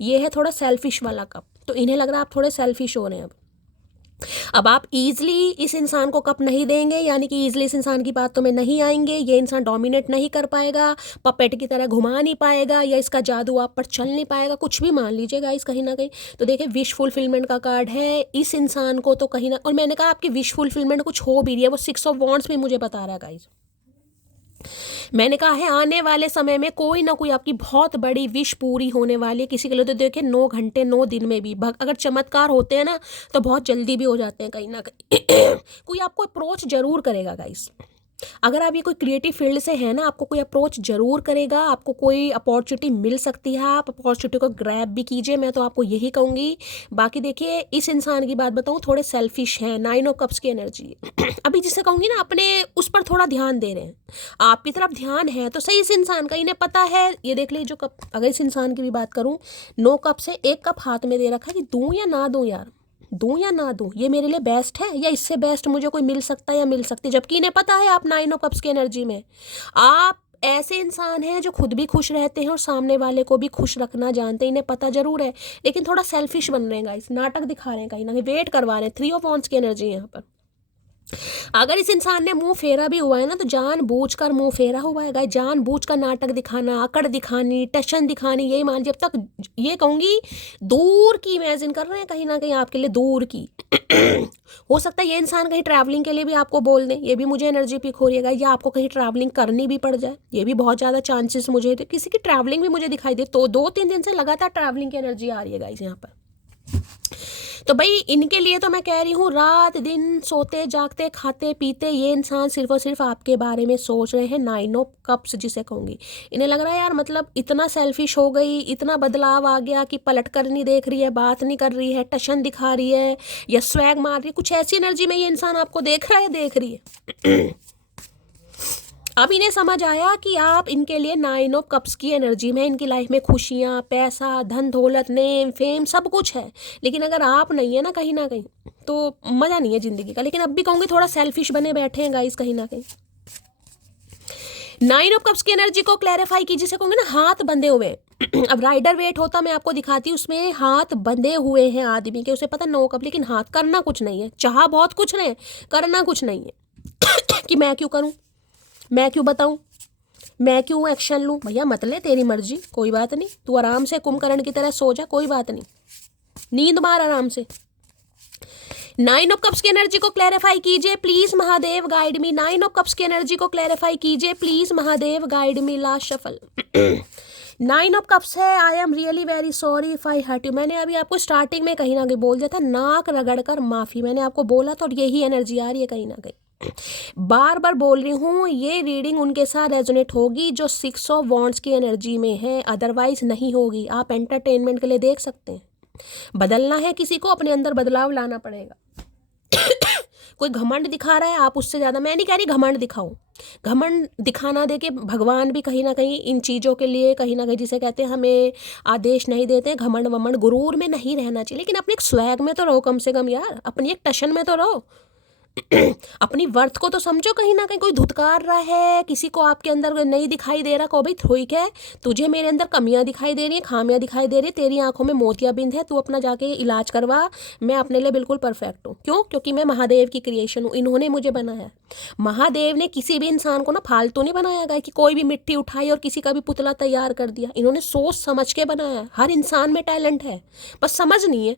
ये है थोड़ा सेल्फिश वाला कप। तो इन्हें लग रहा है आप थोड़े सेल्फिश हो रहे हैं। अब आप ईजिली इस इंसान को कप नहीं देंगे, यानी कि ईजिली इस इंसान की बातों में नहीं आएंगे, ये इंसान डोमिनेट नहीं कर पाएगा, पपेट की तरह घुमा नहीं पाएगा, या इसका जादू आप पर चल नहीं पाएगा, कुछ भी मान लीजिएगा इस कहीं ना कहीं। तो देखिए विश फुलफिलमेंट का कार्ड है इस इंसान को, तो कहीं ना, और मैंने कहा आपकी विश फुलफिलमेंट कुछ हो भी रही है, वो 6 ऑफ वॉन्ड्स भी मुझे बता रहा है गाइस। मैंने कहा है आने वाले समय में कोई ना कोई आपकी बहुत बड़ी विश पूरी होने वाली है। किसी के लिए तो देखिए 9 घंटे 9 दिन में भी अगर चमत्कार होते हैं ना, तो बहुत जल्दी भी हो जाते हैं कहीं ना कहीं। कोई आपको अप्रोच जरूर करेगा गाइस, अगर आप ये कोई क्रिएटिव फील्ड से है ना, आपको कोई अप्रोच जरूर करेगा, आपको कोई अपॉर्चुनिटी मिल सकती है, आप अपॉर्चुनिटी को ग्रैब भी कीजिए, मैं तो आपको यही कहूँगी। बाकी देखिए, इस इंसान की बात बताऊँ, थोड़े सेल्फिश हैं, 9 ऑफ कप्स की एनर्जी अभी जिसे कहूँगी ना, अपने उस पर थोड़ा ध्यान दे रहे हैं, आपकी तरफ ध्यान है तो सही। इस इंसान का इन्हें पता है, ये देख लीजिए जो कप, अगर इस इंसान की भी बात करूँ, 9 कप से 1 कप हाथ में दे रखा है कि दूँ या ना दूँ यार, दूं या ना दूं, ये मेरे लिए बेस्ट है या इससे बेस्ट मुझे कोई मिल सकता है या मिल सकती है। जबकि इन्हें पता है आप 9 ऑफ कप्स की एनर्जी में, आप ऐसे इंसान हैं जो खुद भी खुश रहते हैं और सामने वाले को भी खुश रखना जानते हैं, इन्हें पता जरूर है, लेकिन थोड़ा सेल्फिश बन रहे हैं गाइस, नाटक दिखा रहे हैं, कहीं ना कहीं वेट करवा रहे हैं। 3 ऑफ वांड्स की एनर्जी है यहाँ पर। अगर इस इंसान ने मुंह फेरा भी हुआ है ना, तो जानबूझकर मुंह फेरा हुआ है गाइस, जानबूझकर नाटक दिखाना, अकड़ दिखानी, टशन दिखानी, यही मान, जब तक ये कहूँगी दूर की इमेजिन कर रहे हैं, कहीं ना कहीं आपके लिए दूर की हो सकता है ये इंसान कहीं ट्रैवलिंग के लिए भी आपको बोल दें, ये भी मुझे एनर्जी पिक हो रही है गाइस, या आपको कहीं ट्रैवलिंग करनी भी पड़ जाए, ये भी बहुत ज़्यादा चांसेस मुझे, किसी की ट्रैवलिंग भी मुझे दिखाई दे, तो 2-3 दिन से लगातार ट्रैवलिंग की एनर्जी आ रही है गाइस यहाँ पर। तो भाई इनके लिए तो मैं कह रही हूँ, रात दिन सोते जागते खाते पीते ये इंसान सिर्फ और सिर्फ आपके बारे में सोच रहे हैं। 9 ऑफ कप्स जिसे कहूँगी, इन्हें लग रहा है यार, मतलब इतना सेल्फिश हो गई, इतना बदलाव आ गया कि पलट कर नहीं देख रही है, बात नहीं कर रही है, टशन दिखा रही है या स्वैग मार रही है, कुछ ऐसी एनर्जी में ये इंसान आपको देख रहा है, देख रही है। अब इन्हें समझ आया कि आप इनके लिए 9 ऑफ कप्स की एनर्जी में, इनकी लाइफ में खुशियाँ, पैसा, धन दौलत, नेम फेम सब कुछ है, लेकिन अगर आप नहीं है ना कहीं तो मज़ा नहीं है ज़िंदगी का। लेकिन अब भी कहूँगी थोड़ा सेल्फिश बने बैठे हैं गाइस कहीं ना कहीं। 9 ऑफ कप्स की एनर्जी को क्लैरिफाई कीजिए, जिसे कहूँगी ना हाथ बंधे हुए हैं। अब राइडर वेट होता, मैं आपको दिखाती हूँ, उसमें हाथ बंधे हुए हैं आदमी के, उसे पता 9 कप, लेकिन हाथ करना कुछ नहीं है, चाह बहुत कुछ रहे, करना कुछ नहीं है। कि मैं क्यों करूँ, मैं क्यों बताऊं, मैं क्यों एक्शन लूं, भैया मत ले, तेरी मर्जी, कोई बात नहीं, तू आराम से कुंभकर्ण की तरह सो जा, कोई बात नहीं, नींद मार आराम से। 9 ऑफ कप्स की एनर्जी को क्लैरिफाई कीजिए please, Mahadev guide me. 9 of cups की एनर्जी को क्लैरिफाई कीजिए please, Mahadev guide me. Last shuffle 9 of cups है। I am really very sorry if I hurt you. मैंने अभी आपको स्टार्टिंग में कहीं ना कहीं बोल दिया था, नाक रगड़ कर माफी, मैंने आपको बोला था, और यही एनर्जी आ रही है कहीं ना कहीं। बार बार बोल रही हूँ, ये रीडिंग उनके साथ रेजोनेट होगी जो 6 ऑफ वांड्स की एनर्जी में है, अदरवाइज नहीं होगी। आप एंटरटेनमेंट के लिए देख सकते हैं, बदलना है किसी को, अपने अंदर बदलाव लाना पड़ेगा। कोई घमंड दिखा रहा है, आप उससे ज़्यादा, मैं नहीं कह रही घमंड दिखाओ, घमंड दिखाना दे के भगवान भी कहीं ना कहीं इन चीज़ों के लिए कहीं ना कहीं, जिसे कहते हैं, हमें आदेश नहीं देते हैं। घमंड वमंड गुरूर में नहीं रहना चाहिए, लेकिन अपने एक स्वैग में तो रहो कम से कम यार, अपनी एक टशन में तो रहो। अपनी वर्थ को तो समझो। कहीं ना कहीं कोई धुतकार रहा है, किसी को आपके अंदर नहीं दिखाई दे रहा, को भाई ठीक है, तुझे मेरे अंदर कमियां दिखाई दे रही हैं, खामियां दिखाई दे रही है, तेरी आंखों में मोतियाबिंद है, तू अपना जाके इलाज करवा, मैं अपने लिए बिल्कुल परफेक्ट हूँ। क्यों? क्योंकि मैं महादेव की क्रिएशन हूँ, इन्होंने मुझे बनाया। महादेव ने किसी भी इंसान को ना फालतू नहीं बनाया गया कि कोई भी मिट्टी उठाई और किसी का भी पुतला तैयार कर दिया। इन्होंने सोच समझ के बनाया। हर इंसान में टैलेंट है, बस समझ नहीं है।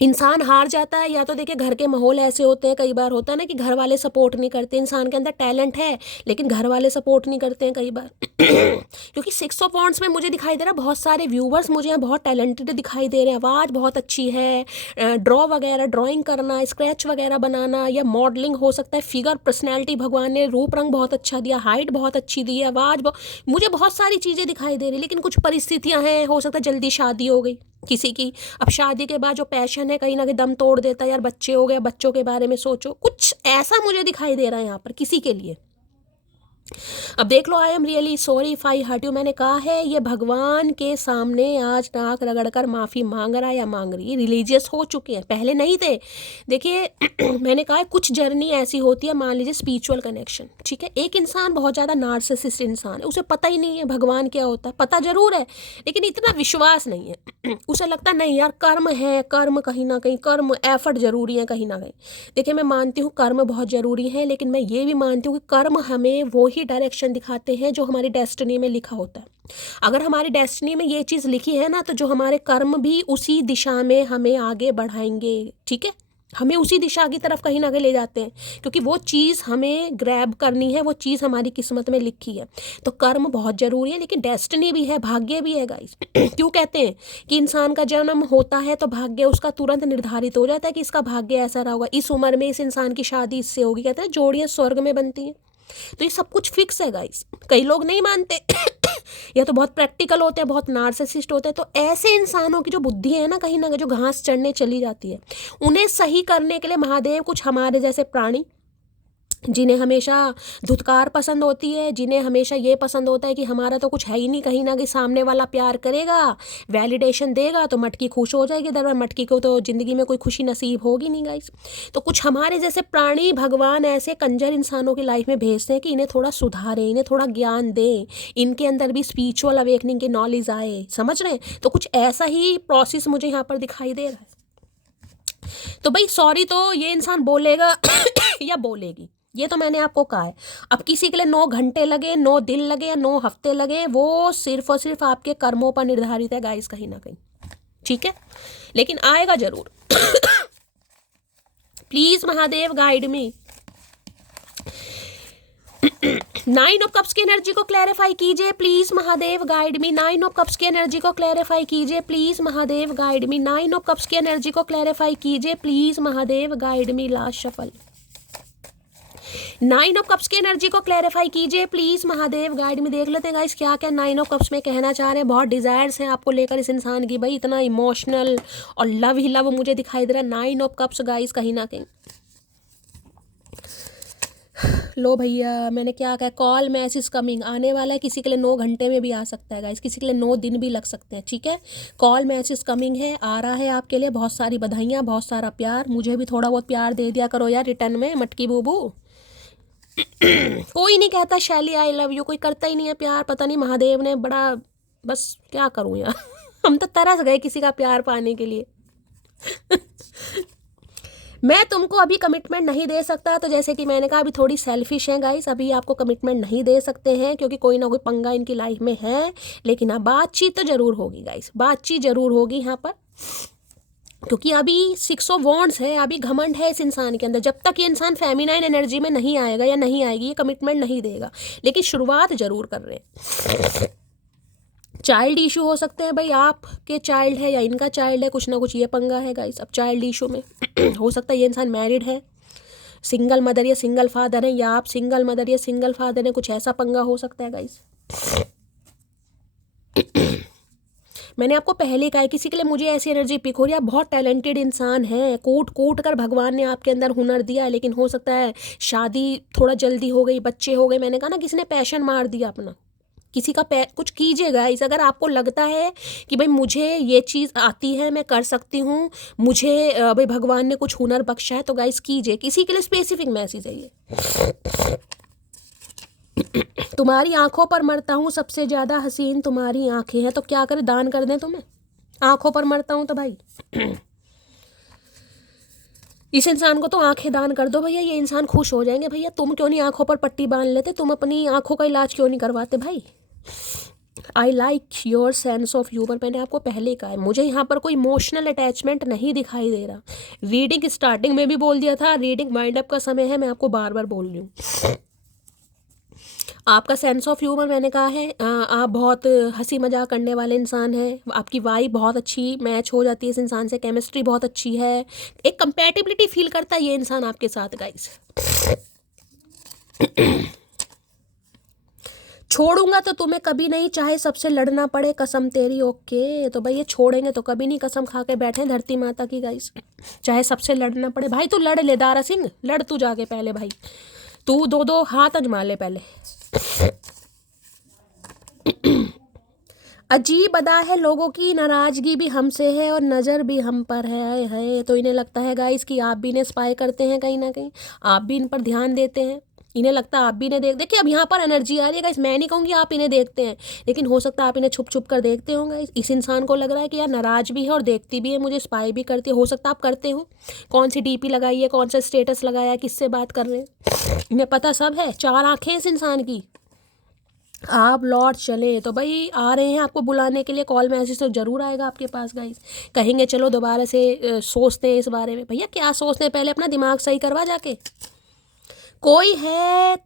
इंसान हार जाता है या तो देखिए घर के माहौल ऐसे होते हैं, कई बार होता है ना कि घर वाले सपोर्ट नहीं करते। इंसान के अंदर टैलेंट है लेकिन घर वाले सपोर्ट नहीं करते हैं कई बार। क्योंकि 6 ऑफ वांड्स में मुझे दिखाई दे रहा है बहुत सारे व्यूवर्स मुझे यहाँ बहुत टैलेंटेड दिखाई दे रहे हैं, आवाज़ बहुत अच्छी है, ड्रॉ वगैरह, ड्राइंग करना, स्क्रैच वगैरह बनाना या मॉडलिंग हो सकता है, फिगर, पर्सनैलिटी, भगवान ने रूप रंग बहुत अच्छा दिया, हाइट बहुत अच्छी दी है, आवाज़ मुझे बहुत सारी चीज़ें दिखाई दे रही। लेकिन कुछ परिस्थितियाँ हैं, हो सकता है जल्दी शादी हो गई किसी की। अब शादी के बाद जो पैशन है कहीं ना कहीं दम तोड़ देता है, यार बच्चे हो गए, बच्चों के बारे में सोचो, कुछ ऐसा मुझे दिखाई दे रहा है यहाँ पर किसी के लिए। अब देख लो, I am really sorry if I hurt you, मैंने कहा है ये भगवान के सामने आज नाक रगड़कर माफ़ी मांग रहा है या मांग रही है। रिलीजियस हो चुके हैं, पहले नहीं थे। देखिए मैंने कहा है कुछ जर्नी ऐसी होती है, मान लीजिए स्पिरिचुअल कनेक्शन, ठीक है। एक इंसान बहुत ज़्यादा नार्सिसिस्ट इंसान है, उसे पता ही नहीं है भगवान क्या होता है, पता जरूर है लेकिन इतना विश्वास नहीं है। उसे लगता नहीं यार कर्म है, कर्म कहीं ना कहीं, कर्म एफर्ट जरूरी है कहीं ना कहीं। देखिए मैं मानती हूँ कर्म बहुत ज़रूरी है, लेकिन मैं ये भी मानती हूँ कि कर्म हमें वो ही डायरेक्शन दिखाते हैं जो हमारी डेस्टिनी में लिखा होता है। अगर हमारी डेस्टिनी में ये चीज़ लिखी है ना, तो जो हमारे कर्म भी उसी दिशा में हमें आगे बढ़ाएंगे, ठीक है। हमें उसी दिशा की तरफ कहीं ना कहीं ले जाते हैं, क्योंकि वो चीज़ हमें ग्रैब करनी है, वो चीज़ हमारी किस्मत में लिखी है। तो कर्म बहुत ज़रूरी है, लेकिन डेस्टिनी भी है, भाग्य भी है गाइस। क्यों कहते हैं कि इंसान का जन्म होता है तो भाग्य उसका तुरंत निर्धारित हो जाता है कि इसका भाग्य ऐसा रहा होगा, इस उम्र में इस इंसान की शादी इससे होगी। कहते हैं जोड़ियाँ स्वर्ग में बनती हैं। तो ये सब कुछ फिक्स है गाइस। कई लोग नहीं मानते या तो बहुत प्रैक्टिकल होते हैं, बहुत नार्सिसिस्ट होते हैं। तो ऐसे इंसानों की जो बुद्धि है ना कहीं जो घास चढ़ने चली जाती है, उन्हें सही करने के लिए महादेव कुछ हमारे जैसे प्राणी, जिन्हें हमेशा धुतकार पसंद होती है, जिन्हें हमेशा ये पसंद होता है कि हमारा तो कुछ है ही नहीं, कहीं ना कहीं सामने वाला प्यार करेगा, वैलिडेशन देगा तो मटकी खुश हो जाएगी। दरअसल मटकी को तो ज़िंदगी में कोई खुशी नसीब होगी नहीं गाइस। तो कुछ हमारे जैसे प्राणी भगवान ऐसे कंजर इंसानों की लाइफ में भेजते हैं कि इन्हें थोड़ा सुधारें, इन्हें थोड़ा ज्ञान दें, इनके अंदर भी स्पिरिचुअल अवेकनिंग की नॉलेज आए। समझ रहे हैं? तो कुछ ऐसा ही प्रोसेस मुझे यहाँ पर दिखाई दे रहा है। तो भाई सॉरी तो ये इंसान बोलेगा या बोलेगी, ये तो मैंने आपको कहा है। अब किसी के लिए 9 घंटे लगे, 9 दिन लगे या 9 हफ्ते लगे, वो सिर्फ और सिर्फ आपके कर्मों पर निर्धारित है गाइस, कहीं ना कहीं। ठीक है, लेकिन आएगा जरूर। Please Mahadev guide me. 9 of cups की एनर्जी को क्लैरिफाई कीजिए please Mahadev guide me. 9 of cups की एनर्जी को क्लैरिफाई कीजिए please Mahadev guide me. 9 of cups की एनर्जी को क्लैरिफाई कीजिए please Mahadev guide me. Last shuffle. 9 of cups की एनर्जी को क्लैरिफाई कीजिए प्लीज महादेव गाइड में। देख लेते हैं गाइस क्या क्या 9 ऑफ कप्स में कहना चाह रहे हैं। बहुत डिजायर्स हैं आपको लेकर इस इंसान की, भाई इतना इमोशनल और लव ही लव मुझे दिखाई दे रहा है 9 ऑफ कप्स गाइस, कहीं ना कहीं। लो भैया मैंने क्या कहा, कॉल मैसेज कमिंग आने वाला है। किसी के लिए 9 घंटे में भी आ सकता है गाइस, किसी के लिए 9 दिन भी लग सकते हैं। ठीक है, कॉल मैसेज कमिंग है, आ रहा है आपके लिए। बहुत सारी बधाइयाँ, बहुत सारा प्यार। मुझे भी थोड़ा बहुत प्यार दे दिया करो यार रिटर्न में, मटकी बूबू। कोई नहीं कहता शैली आई लव यू, कोई करता ही नहीं है प्यार। पता नहीं महादेव ने बड़ा, बस क्या करूं यार। हम तो तरस गए किसी का प्यार पाने के लिए। मैं तुमको अभी कमिटमेंट नहीं दे सकता, तो जैसे कि मैंने कहा अभी थोड़ी सेल्फिश है गाइस, अभी आपको कमिटमेंट नहीं दे सकते हैं क्योंकि कोई ना कोई पंगा इनकी लाइफ में है। लेकिन हाँ बातचीत तो जरूर होगी गाइस, बातचीत जरूर होगी यहाँ पर, क्योंकि अभी 6 ऑफ वॉन्ड्स है, अभी घमंड है इस इंसान के अंदर। जब तक ये इंसान फेमिनाइन एनर्जी में नहीं आएगा या नहीं आएगी, ये कमिटमेंट नहीं देगा। लेकिन शुरुआत जरूर कर रहे हैं। चाइल्ड इशू हो सकते हैं भाई, आपके चाइल्ड है या इनका चाइल्ड है, कुछ ना कुछ ये पंगा है गाइस। अब चाइल्ड इशू में हो सकता है ये इंसान मैरिड है, सिंगल मदर या सिंगल फादर है, या आप सिंगल मदर या सिंगल फादर है, कुछ ऐसा पंगा हो सकता है गाइस। मैंने आपको पहले कहा है किसी के लिए मुझे ऐसी एनर्जी पिक हो रही है, बहुत टैलेंटेड इंसान है, कूट कूट कर भगवान ने आपके अंदर हुनर दिया है, लेकिन हो सकता है शादी थोड़ा जल्दी हो गई, बच्चे हो गए। मैंने कहा ना किसी ने पैशन मार दिया अपना, किसी का कुछ कीजिएगा इस। अगर आपको लगता है कि भाई मुझे ये चीज़ आती है, मैं कर सकती हूँ, मुझे भाई भगवान ने कुछ हुनर बख्शा है, तो गाइस कीजिए। किसी के लिए स्पेसिफिक मैसेज है ये। तुम्हारी आंखों पर मरता हूँ, सबसे ज़्यादा हसीन तुम्हारी आंखें हैं, तो क्या करें, दान कर दें तुम्हें? आंखों पर मरता हूँ तो भाई इस इंसान को तो आंखें दान कर दो भैया, ये इंसान खुश हो जाएंगे। भैया तुम क्यों नहीं आंखों पर पट्टी बांध लेते, तुम अपनी आंखों का इलाज क्यों नहीं करवाते भाई? I like your sense of humour. मैंने आपको पहले कहा है मुझे यहाँ पर कोई इमोशनल अटैचमेंट नहीं दिखाई दे रहा। रीडिंग स्टार्टिंग में भी बोल दिया था, रीडिंग वाइंड अप का समय है, मैं आपको बार बार बोल रही हूँ। आपका सेंस ऑफ ह्यूमर मैंने कहा है, आप बहुत हंसी मजाक करने वाले इंसान हैं, आपकी वाइब बहुत अच्छी मैच हो जाती है इस इंसान से, केमिस्ट्री बहुत अच्छी है, एक कंपैटिबिलिटी फील करता है ये इंसान आपके साथ गाइस। छोड़ूंगा तो तुम्हें कभी नहीं, चाहे सबसे लड़ना पड़े, कसम तेरी। ओके तो भाई ये छोड़ेंगे तो कभी नहीं, कसम खा के बैठे धरती माता की गाइस, चाहे सबसे लड़ना पड़े। भाई तू लड़ ले दारा सिंह, लड़ तू जाके पहले भाई, तू 2 हाथ अजमा ले पहले। अजीब अदा है लोगों की, नाराजगी भी हमसे है और नज़र भी हम पर है। तो इन्हें लगता है गाइस कि आप भी इन्हें स्पाई करते हैं, कहीं ना कहीं आप भी इन पर ध्यान देते हैं। इन्हें लगता है आप भी इन्हें देखिए अब यहाँ पर एनर्जी आ रही है गाइस, मैं नहीं कहूँगी आप इन्हें देखते हैं, लेकिन हो सकता है आप इन्हें छुप छुप कर देखते होंगे। इस इंसान को लग रहा है कि यार नाराज भी है और देखती भी है मुझे, स्पाई भी करती है। हो सकता है आप करते हो, कौन सी डीपी लगाई है, कौन सा स्टेटस लगाया है, किससे बात कर रहे हैं, इन्हें पता सब है। 4 आंखें इस इंसान की, आप लौट चले तो भाई आ रहे हैं आपको बुलाने के लिए, कॉल मैसेज तो ज़रूर आएगा आपके पास गाइस। कहेंगे चलो दोबारा से सोचते हैं इस बारे में। भैया क्या सोचते हैं, पहले अपना दिमाग सही करवा जाके। कोई है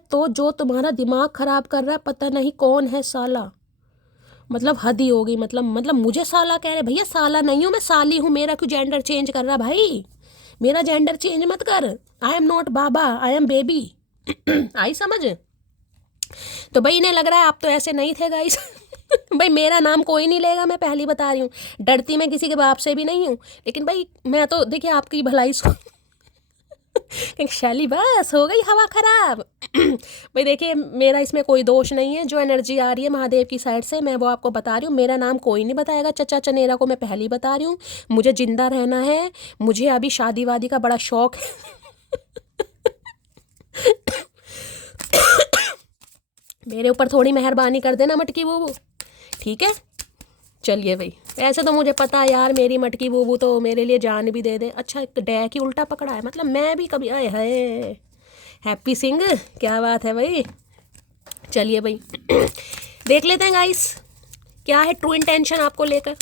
तो जो तुम्हारा दिमाग ख़राब कर रहा है, पता नहीं कौन है साला। मतलब हद ही हो गई। मतलब मुझे साला कह रहे। भैया साला नहीं हूँ मैं, साली हूँ। मेरा क्यों जेंडर चेंज कर रहा भाई, मेरा जेंडर चेंज मत कर। आई एम नॉट बाबा, आई एम बेबी। आई समझ। तो भाई इन्हें लग रहा है आप तो ऐसे नहीं थे गाइस। भाई मेरा नाम कोई नहीं लेगा, मैं पहली बता रही हूँ। डरती मैं किसी के बाप से भी नहीं हूँ, लेकिन भाई मैं तो देखिए आपकी भलाई शैली बस हो गई हवा खराब। भाई देखिए मेरा इसमें कोई दोष नहीं है। जो एनर्जी आ रही है महादेव की साइड से, मैं वो आपको बता रही हूँ। मेरा नाम कोई नहीं बताएगा चचा चनेरा को, मैं पहली बता रही हूँ। मुझे जिंदा रहना है, मुझे अभी शादी वादी का बड़ा शौक है। मेरे ऊपर थोड़ी मेहरबानी कर देना मटकी बूबू, ठीक है। चलिए भाई, ऐसे तो मुझे पता है यार, मेरी मटकी बूबू तो मेरे लिए जान भी दे दे। अच्छा डैक ही उल्टा पकड़ा है, मतलब मैं भी कभी आए है। हैप्पी सिंह, क्या बात है भाई। चलिए भाई देख लेते हैं गाइस क्या है ट्रू इंटेंशन आपको लेकर।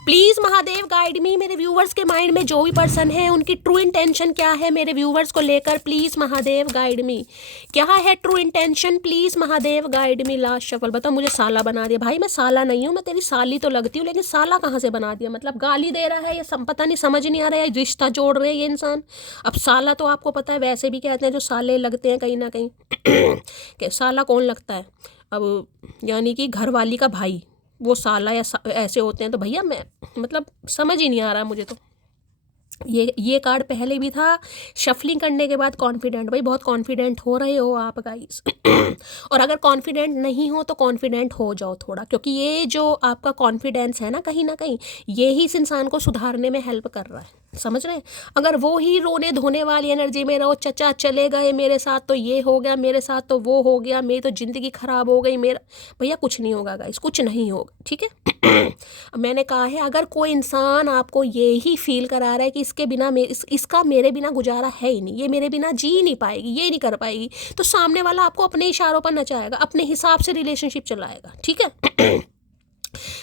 प्लीज़ महादेव गाइड मी। मेरे व्यूवर्स के माइंड में जो भी पर्सन है उनकी ट्रू इंटेंशन क्या है मेरे व्यूवर्स को लेकर, प्लीज़ महादेव गाइड मी। क्या है true intention, please Mahadev guide me. Last shuffle बताओ। मुझे साला बना दिया। भाई मैं साला नहीं हूँ, मैं तेरी साली तो लगती हूँ, लेकिन साला कहाँ से बना दिया। मतलब गाली दे रहा है या पता नहीं, समझ नहीं आ रहा है। रिश्ता जोड़ रहे हैं ये इंसान। अब साला तो आपको पता है वैसे भी कहते हैं जो साले लगते हैं कहीं ना कहीं। कि साला कौन लगता है अब, यानी कि घरवाली का भाई, वो साला या ऐसे होते हैं। तो भैया मैं मतलब समझ ही नहीं आ रहा मुझे तो। ये कार्ड पहले भी था। शफलिंग करने के बाद कॉन्फिडेंट। भाई बहुत कॉन्फिडेंट हो रहे हो आप गाइस। और अगर कॉन्फिडेंट नहीं हो तो कॉन्फिडेंट हो जाओ थोड़ा, क्योंकि ये जो आपका कॉन्फिडेंस है ना, कहीं ना कहीं ये ही इस इंसान को सुधारने में हेल्प कर रहा है। समझ रहे हैं। अगर वो ही रोने धोने वाली एनर्जी में रहो, चचा चले गए मेरे साथ तो ये हो गया, मेरे साथ तो वो हो गया, मेरी तो ज़िंदगी ख़राब हो गई, मेरा भैया कुछ नहीं होगा गाइस, कुछ नहीं होगा, ठीक है। मैंने कहा है अगर कोई इंसान आपको ये ही फील करा रहा है कि इसके बिना इसका मेरे बिना गुजारा है ही नहीं, ये मेरे बिना जी नहीं पाएगी, ये नहीं कर पाएगी, तो सामने वाला आपको अपने इशारों पर नचाएगा, अपने हिसाब से रिलेशनशिप चलाएगा, ठीक है।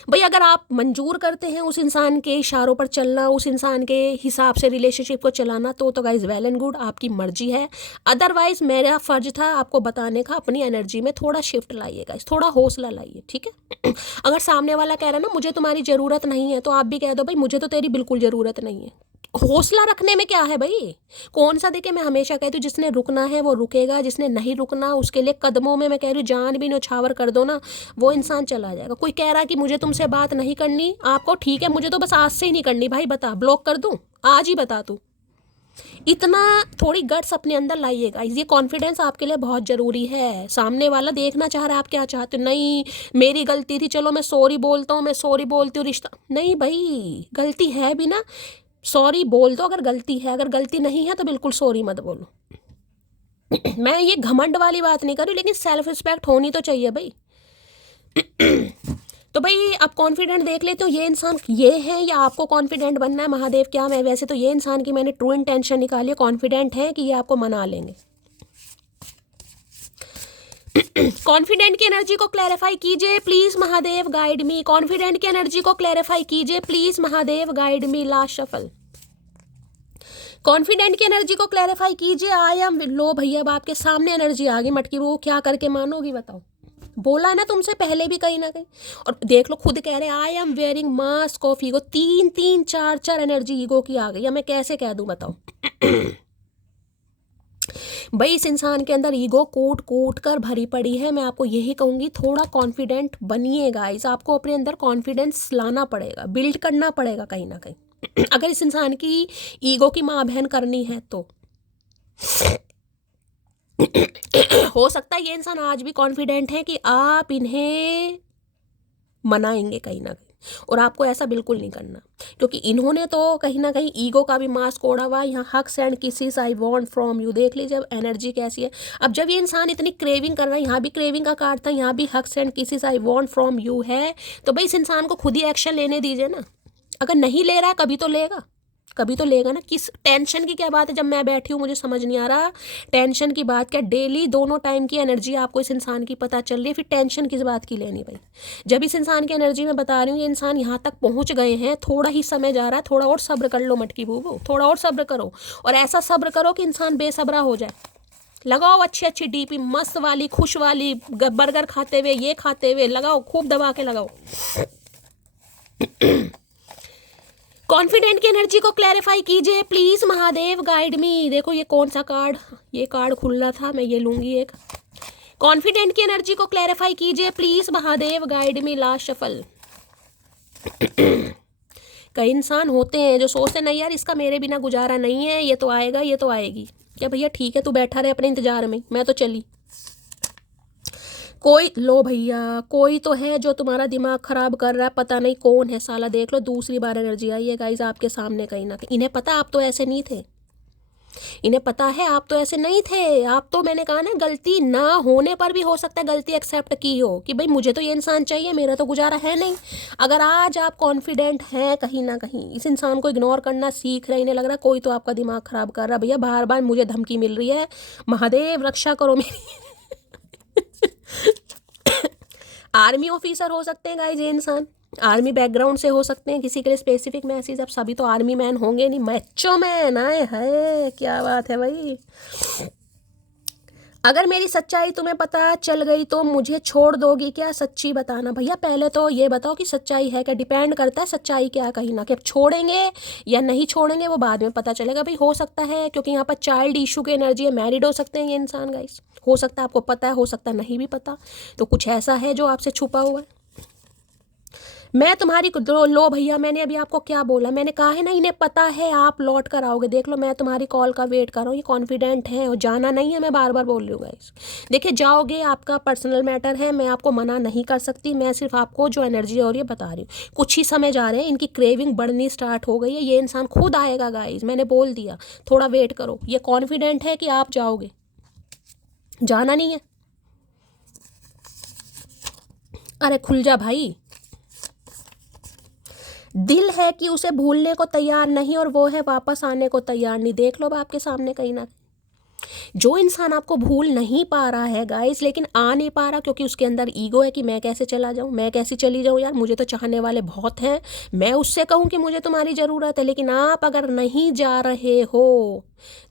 भाई अगर आप मंजूर करते हैं उस इंसान के इशारों पर चलना, उस इंसान के हिसाब से रिलेशनशिप को चलाना, तो गाइज वेल एंड गुड, आपकी मर्जी है। अदरवाइज मेरा फ़र्ज था आपको बताने का, अपनी एनर्जी में थोड़ा शिफ्ट लाइए गाइज, थोड़ा हौसला लाइए, ठीक है। अगर सामने वाला कह रहा है ना मुझे तुम्हारी ज़रूरत नहीं है, तो आप भी कह दो भाई मुझे तो तेरी बिल्कुल ज़रूरत नहीं है। हौसला रखने में क्या है भाई। कौन सा, देखिए मैं हमेशा कहती हूँ जिसने रुकना है वो रुकेगा, जिसने नहीं रुकना उसके लिए कदमों में मैं कह रही हूँ जान भी न्यौछावर कर दो ना, वो इंसान चला जाएगा। कोई कह रहा है कि मुझे तुमसे बात नहीं करनी आपको, ठीक है, मुझे तो बस आज से ही नहीं करनी भाई, बता ब्लॉक कर दूँ आज ही, बता तू। इतना थोड़ी गट्स अपने अंदर लाइएगा। ये कॉन्फिडेंस आपके लिए बहुत ज़रूरी है। सामने वाला देखना चाह रहा है आप क्या चाहते हो। नहीं मेरी गलती थी, चलो मैं सॉरी बोलता हूँ, मैं सॉरी बोलती हूँ, रिश्ता नहीं भाई, गलती है भी ना, सॉरी बोल दो अगर गलती है, अगर गलती नहीं है तो बिल्कुल सॉरी मत बोलो। मैं ये घमंड वाली बात नहीं कर रही, लेकिन सेल्फ रिस्पेक्ट होनी तो चाहिए भाई। तो भाई अब कॉन्फिडेंट देख लेते हो ये इंसान ये है या आपको कॉन्फिडेंट बनना है महादेव क्या। मैं वैसे तो ये इंसान की मैंने ट्रू इंटेंशन निकाली है, कॉन्फिडेंट है कि ये आपको मना लेंगे। कॉन्फिडेंट की एनर्जी को क्लैरिफाई कीजिए please Mahadev guide me. Confident की एनर्जी को क्लैरिफाई कीजिए please Mahadev guide me. Last shuffle. Confident की एनर्जी को क्लैरिफाई कीजिए। आई एम लो भैया, अब आपके सामने एनर्जी आ गई मटकी, वो क्या करके मानोगी बताओ। बोला है ना तुमसे पहले भी कहीं ना कहीं, और देख लो खुद कह रहे हैं I am wearing mask of ego. 3 4 energy ego की आ गई, या मैं कैसे कह दूं बताओ। भाई इस इंसान के अंदर ईगो कूट कूट कर भरी पड़ी है। मैं आपको यही कहूँगी थोड़ा कॉन्फिडेंट बनिए गाइस, आपको अपने अंदर कॉन्फिडेंस लाना पड़ेगा, बिल्ड करना पड़ेगा कहीं ना कहीं। अगर इस इंसान की ईगो की माँ बहन करनी है तो हो सकता है ये इंसान आज भी कॉन्फिडेंट है कि आप इन्हें मनाएंगे कहीं ना कहीं, और आपको ऐसा बिल्कुल नहीं करना, क्योंकि इन्होंने तो कहीं ना कहीं ईगो का भी मास्क ओढ़ा हुआ। यहाँ hugs and kisses I want from you, देख लीजिए अब एनर्जी कैसी है। अब जब ये इंसान इतनी क्रेविंग कर रहा है, यहाँ भी क्रेविंग का कार्ड था, यहाँ भी hugs and kisses I want from you है, तो भाई इस इंसान को खुद ही एक्शन लेने दीजिए ना। अगर नहीं ले रहा है कभी तो लेगा, कभी तो लेगा ना। किस टेंशन की क्या बात है, जब मैं बैठी हूँ मुझे समझ नहीं आ रहा टेंशन की बात क्या। डेली दोनों टाइम की एनर्जी आपको इस इंसान की पता चल रही है, फिर टेंशन किस बात की लेनी भाई। जब इस इंसान की एनर्जी मैं बता रही हूँ ये इंसान यहाँ तक पहुँच गए हैं, थोड़ा ही समय जा रहा है, थोड़ा और सब्र कर लो मटकी बूबू, थोड़ा और सब्र करो। और ऐसा सब्र करो कि इंसान बेसब्रा हो जाए। लगाओ अच्छी अच्छी डीपी मस्त वाली खुश वाली, बर्गर खाते हुए ये खाते हुए लगाओ, खूब दबा के लगाओ। कॉन्फिडेंट की एनर्जी को क्लैरिफाई कीजिए प्लीज महादेव, गाइड मी। देखो ये कौन सा कार्ड, ये कार्ड खुला था, मैं ये लूंगी एक। कॉन्फिडेंट की एनर्जी को क्लैरिफाई कीजिए please Mahadev, guide me. Last shuffle. कई इंसान होते हैं जो सोचते नहीं यार इसका मेरे बिना गुजारा नहीं है, ये तो आएगा ये तो आएगी। क्या भैया ठीक है तू बैठा रहे अपने इंतजार में, मैं तो चली। कोई लो भैया, कोई तो है जो तुम्हारा दिमाग खराब कर रहा है, पता नहीं कौन है साला। देख लो दूसरी बार एनर्जी आई है गाइस आपके सामने कहीं ना कहीं। इन्हें पता आप तो ऐसे नहीं थे, इन्हें पता है आप तो ऐसे नहीं थे। आप तो मैंने कहा ना गलती ना होने पर भी हो सकता है गलती एक्सेप्ट की हो कि भाई मुझे तो ये इंसान चाहिए, मेरा तो गुजारा है नहीं। अगर आज आप कॉन्फिडेंट हैं कहीं ना कहीं, इस इंसान को इग्नोर करना सीख रहे, इन्हें लग रहा है कोई तो आपका दिमाग खराब कर रहा है। भैया बार बार मुझे धमकी मिल रही है, महादेव रक्षा करो मेरी। आर्मी ऑफिसर हो सकते हैं गाइस ये इंसान, आर्मी बैकग्राउंड से हो सकते हैं, किसी के लिए स्पेसिफिक मैसेज। अब सभी तो आर्मी मैन होंगे नहीं, मैचो मैन आए है, क्या बात है भाई। अगर मेरी सच्चाई तुम्हें पता चल गई तो मुझे छोड़ दोगी क्या, सच्ची बताना। भैया पहले तो ये बताओ कि सच्चाई है क्या, डिपेंड करता है सच्चाई क्या कहीं ना कि अब छोड़ेंगे या नहीं छोड़ेंगे वो बाद में पता चलेगा। भाई हो सकता है क्योंकि यहाँ पर चाइल्ड इशू की एनर्जी है, मैरिड हो सकते हैं ये इंसान गाइस, हो सकता है आपको पता है, हो सकता है नहीं भी पता। तो कुछ ऐसा है जो आपसे छुपा हुआ है। मैं तुम्हारी लो भैया, मैंने अभी आपको क्या बोला, मैंने कहा है ना इन्हें पता है आप लौट कर आओगे। देख लो मैं तुम्हारी कॉल का वेट कर रहा हूँ, ये कॉन्फिडेंट है और जाना नहीं है, मैं बार बार बोल रही हूँ गाइस। देखिए जाओगे, आपका पर्सनल मैटर है, मैं आपको मना नहीं कर सकती, मैं सिर्फ आपको जो एनर्जी हो रही है बता रही हूँ। कुछ ही समय जा रहे हैं, इनकी क्रेविंग बढ़नी स्टार्ट हो गई है, ये इंसान खुद आएगा गाइस, मैंने बोल दिया थोड़ा वेट करो। ये कॉन्फिडेंट है कि आप जाओगे, जाना नहीं है। अरे खुल जा भाई। दिल है कि उसे भूलने को तैयार नहीं और वो है वापस आने को तैयार नहीं। देख लो आपके सामने कहीं ना, जो इंसान आपको भूल नहीं पा रहा है गाइस, लेकिन आ नहीं पा रहा क्योंकि उसके अंदर ईगो है कि मैं कैसे चला जाऊं, मैं कैसे चली जाऊं, यार मुझे तो चाहने वाले बहुत हैं, मैं उससे कहूं कि मुझे तुम्हारी ज़रूरत है। लेकिन आप अगर नहीं जा रहे हो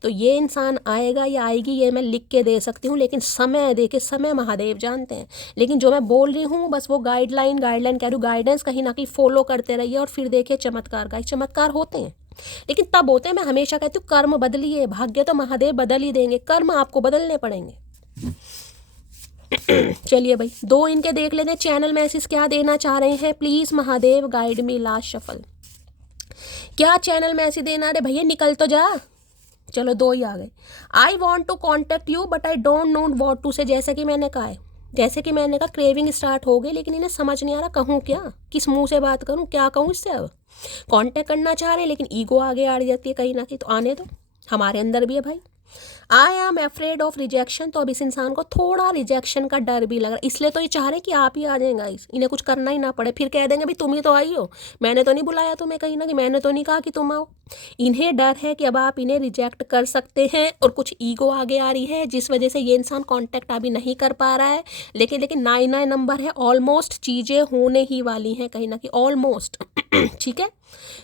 तो ये इंसान आएगा या आएगी ये मैं लिख के दे सकती हूँ, लेकिन समय दे के, समय महादेव जानते हैं। लेकिन जो मैं बोल रही हूँ बस वो गाइडलाइन कह रही हूँ, गाइडेंस कहीं ना कहीं फॉलो करते रहिए और फिर देखिए चमत्कार। गाइस चमत्कार होते हैं लेकिन तब होते हैं, मैं हमेशा कहती हूँ कर्म बदलिए, भाग्य तो महादेव बदल ही देंगे, कर्म आपको बदलने पड़ेंगे। चलिए भाई दो इनके देख लेते हैं, चैनल मैसेज क्या देना चाह रहे हैं please Mahadev, guide me. Last shuffle, क्या चैनल मैसेज देना। अरे भैया निकल तो जा, चलो दो ही आ गए। I want to contact you but I don't know what to say, जैसे कि मैंने कहा है, जैसे कि मैंने कहा क्रेविंग स्टार्ट हो गई, लेकिन इन्हें समझ नहीं आ रहा कहूँ क्या, किस मुंह से बात करूँ, क्या कहूँ इससे। अब कांटेक्ट करना चाह रहे हैं लेकिन ईगो आगे आ जाती है कहीं ना कहीं, तो आने दो, हमारे अंदर भी है भाई। I am afraid of rejection, तो अब इस इंसान को थोड़ा रिजेक्शन का डर भी लग रहा है, इसलिए तो ये चाह रहे हैं कि आप ही आ जाएंगे, इन्हें कुछ करना ही ना पड़े। फिर कह देंगे भाई तुम ही तो आई हो, मैंने तो नहीं बुलाया तुम्हें कहीं ना, कि मैंने तो नहीं कहा कि तुम आओ। इन्हें डर है कि अब आप इन्हें रिजेक्ट कर सकते हैं और कुछ ईगो आगे आ रही है जिस वजह से ये इंसान कांटेक्ट अभी नहीं कर पा रहा है। लेकिन 9 नंबर है, ऑलमोस्ट चीज़ें होने ही वाली हैं कहीं ना कहीं, ऑलमोस्ट। ठीक है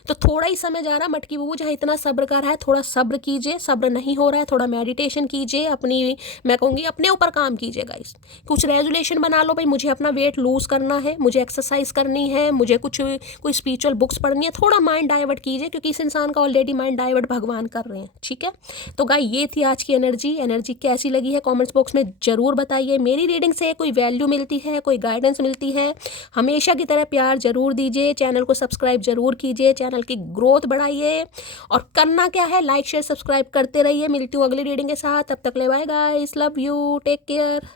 तो थोड़ा ही समय जा रहा है, मटकी बबू जहाँ इतना सब्र कर रहा है थोड़ा सब्र कीजिए, सब्र नहीं हो रहा है थोड़ा मेडिटेशन कीजिए, अपनी मैं कहूँगी अपने ऊपर काम कीजिए गाइस। कुछ रेजोल्यूशन बना लो भाई, मुझे अपना वेट लूज़ करना है, मुझे एक्सरसाइज करनी है, मुझे कोई स्पिरिचुअल बुक्स पढ़नी है, थोड़ा माइंड डाइवर्ट कीजिए क्योंकि इस इंसान का ऑलरेडी माइंड डाइवर्ट भगवान कर रहे हैं। ठीक है तो गाइस ये थी आज की एनर्जी कैसी लगी है कॉमेंट्स बॉक्स में ज़रूर बताइए। मेरी रीडिंग से कोई वैल्यू मिलती है, कोई गाइडेंस मिलती है, हमेशा की तरह प्यार जरूर दीजिए, चैनल को सब्सक्राइब जरूर कीजिए, चैनल की ग्रोथ बढ़ाइए और करना क्या है लाइक शेयर सब्सक्राइब करते रहिए। मिलती हूँ अगली रीडिंग के साथ, तब तक ले bye guys, love you, take care.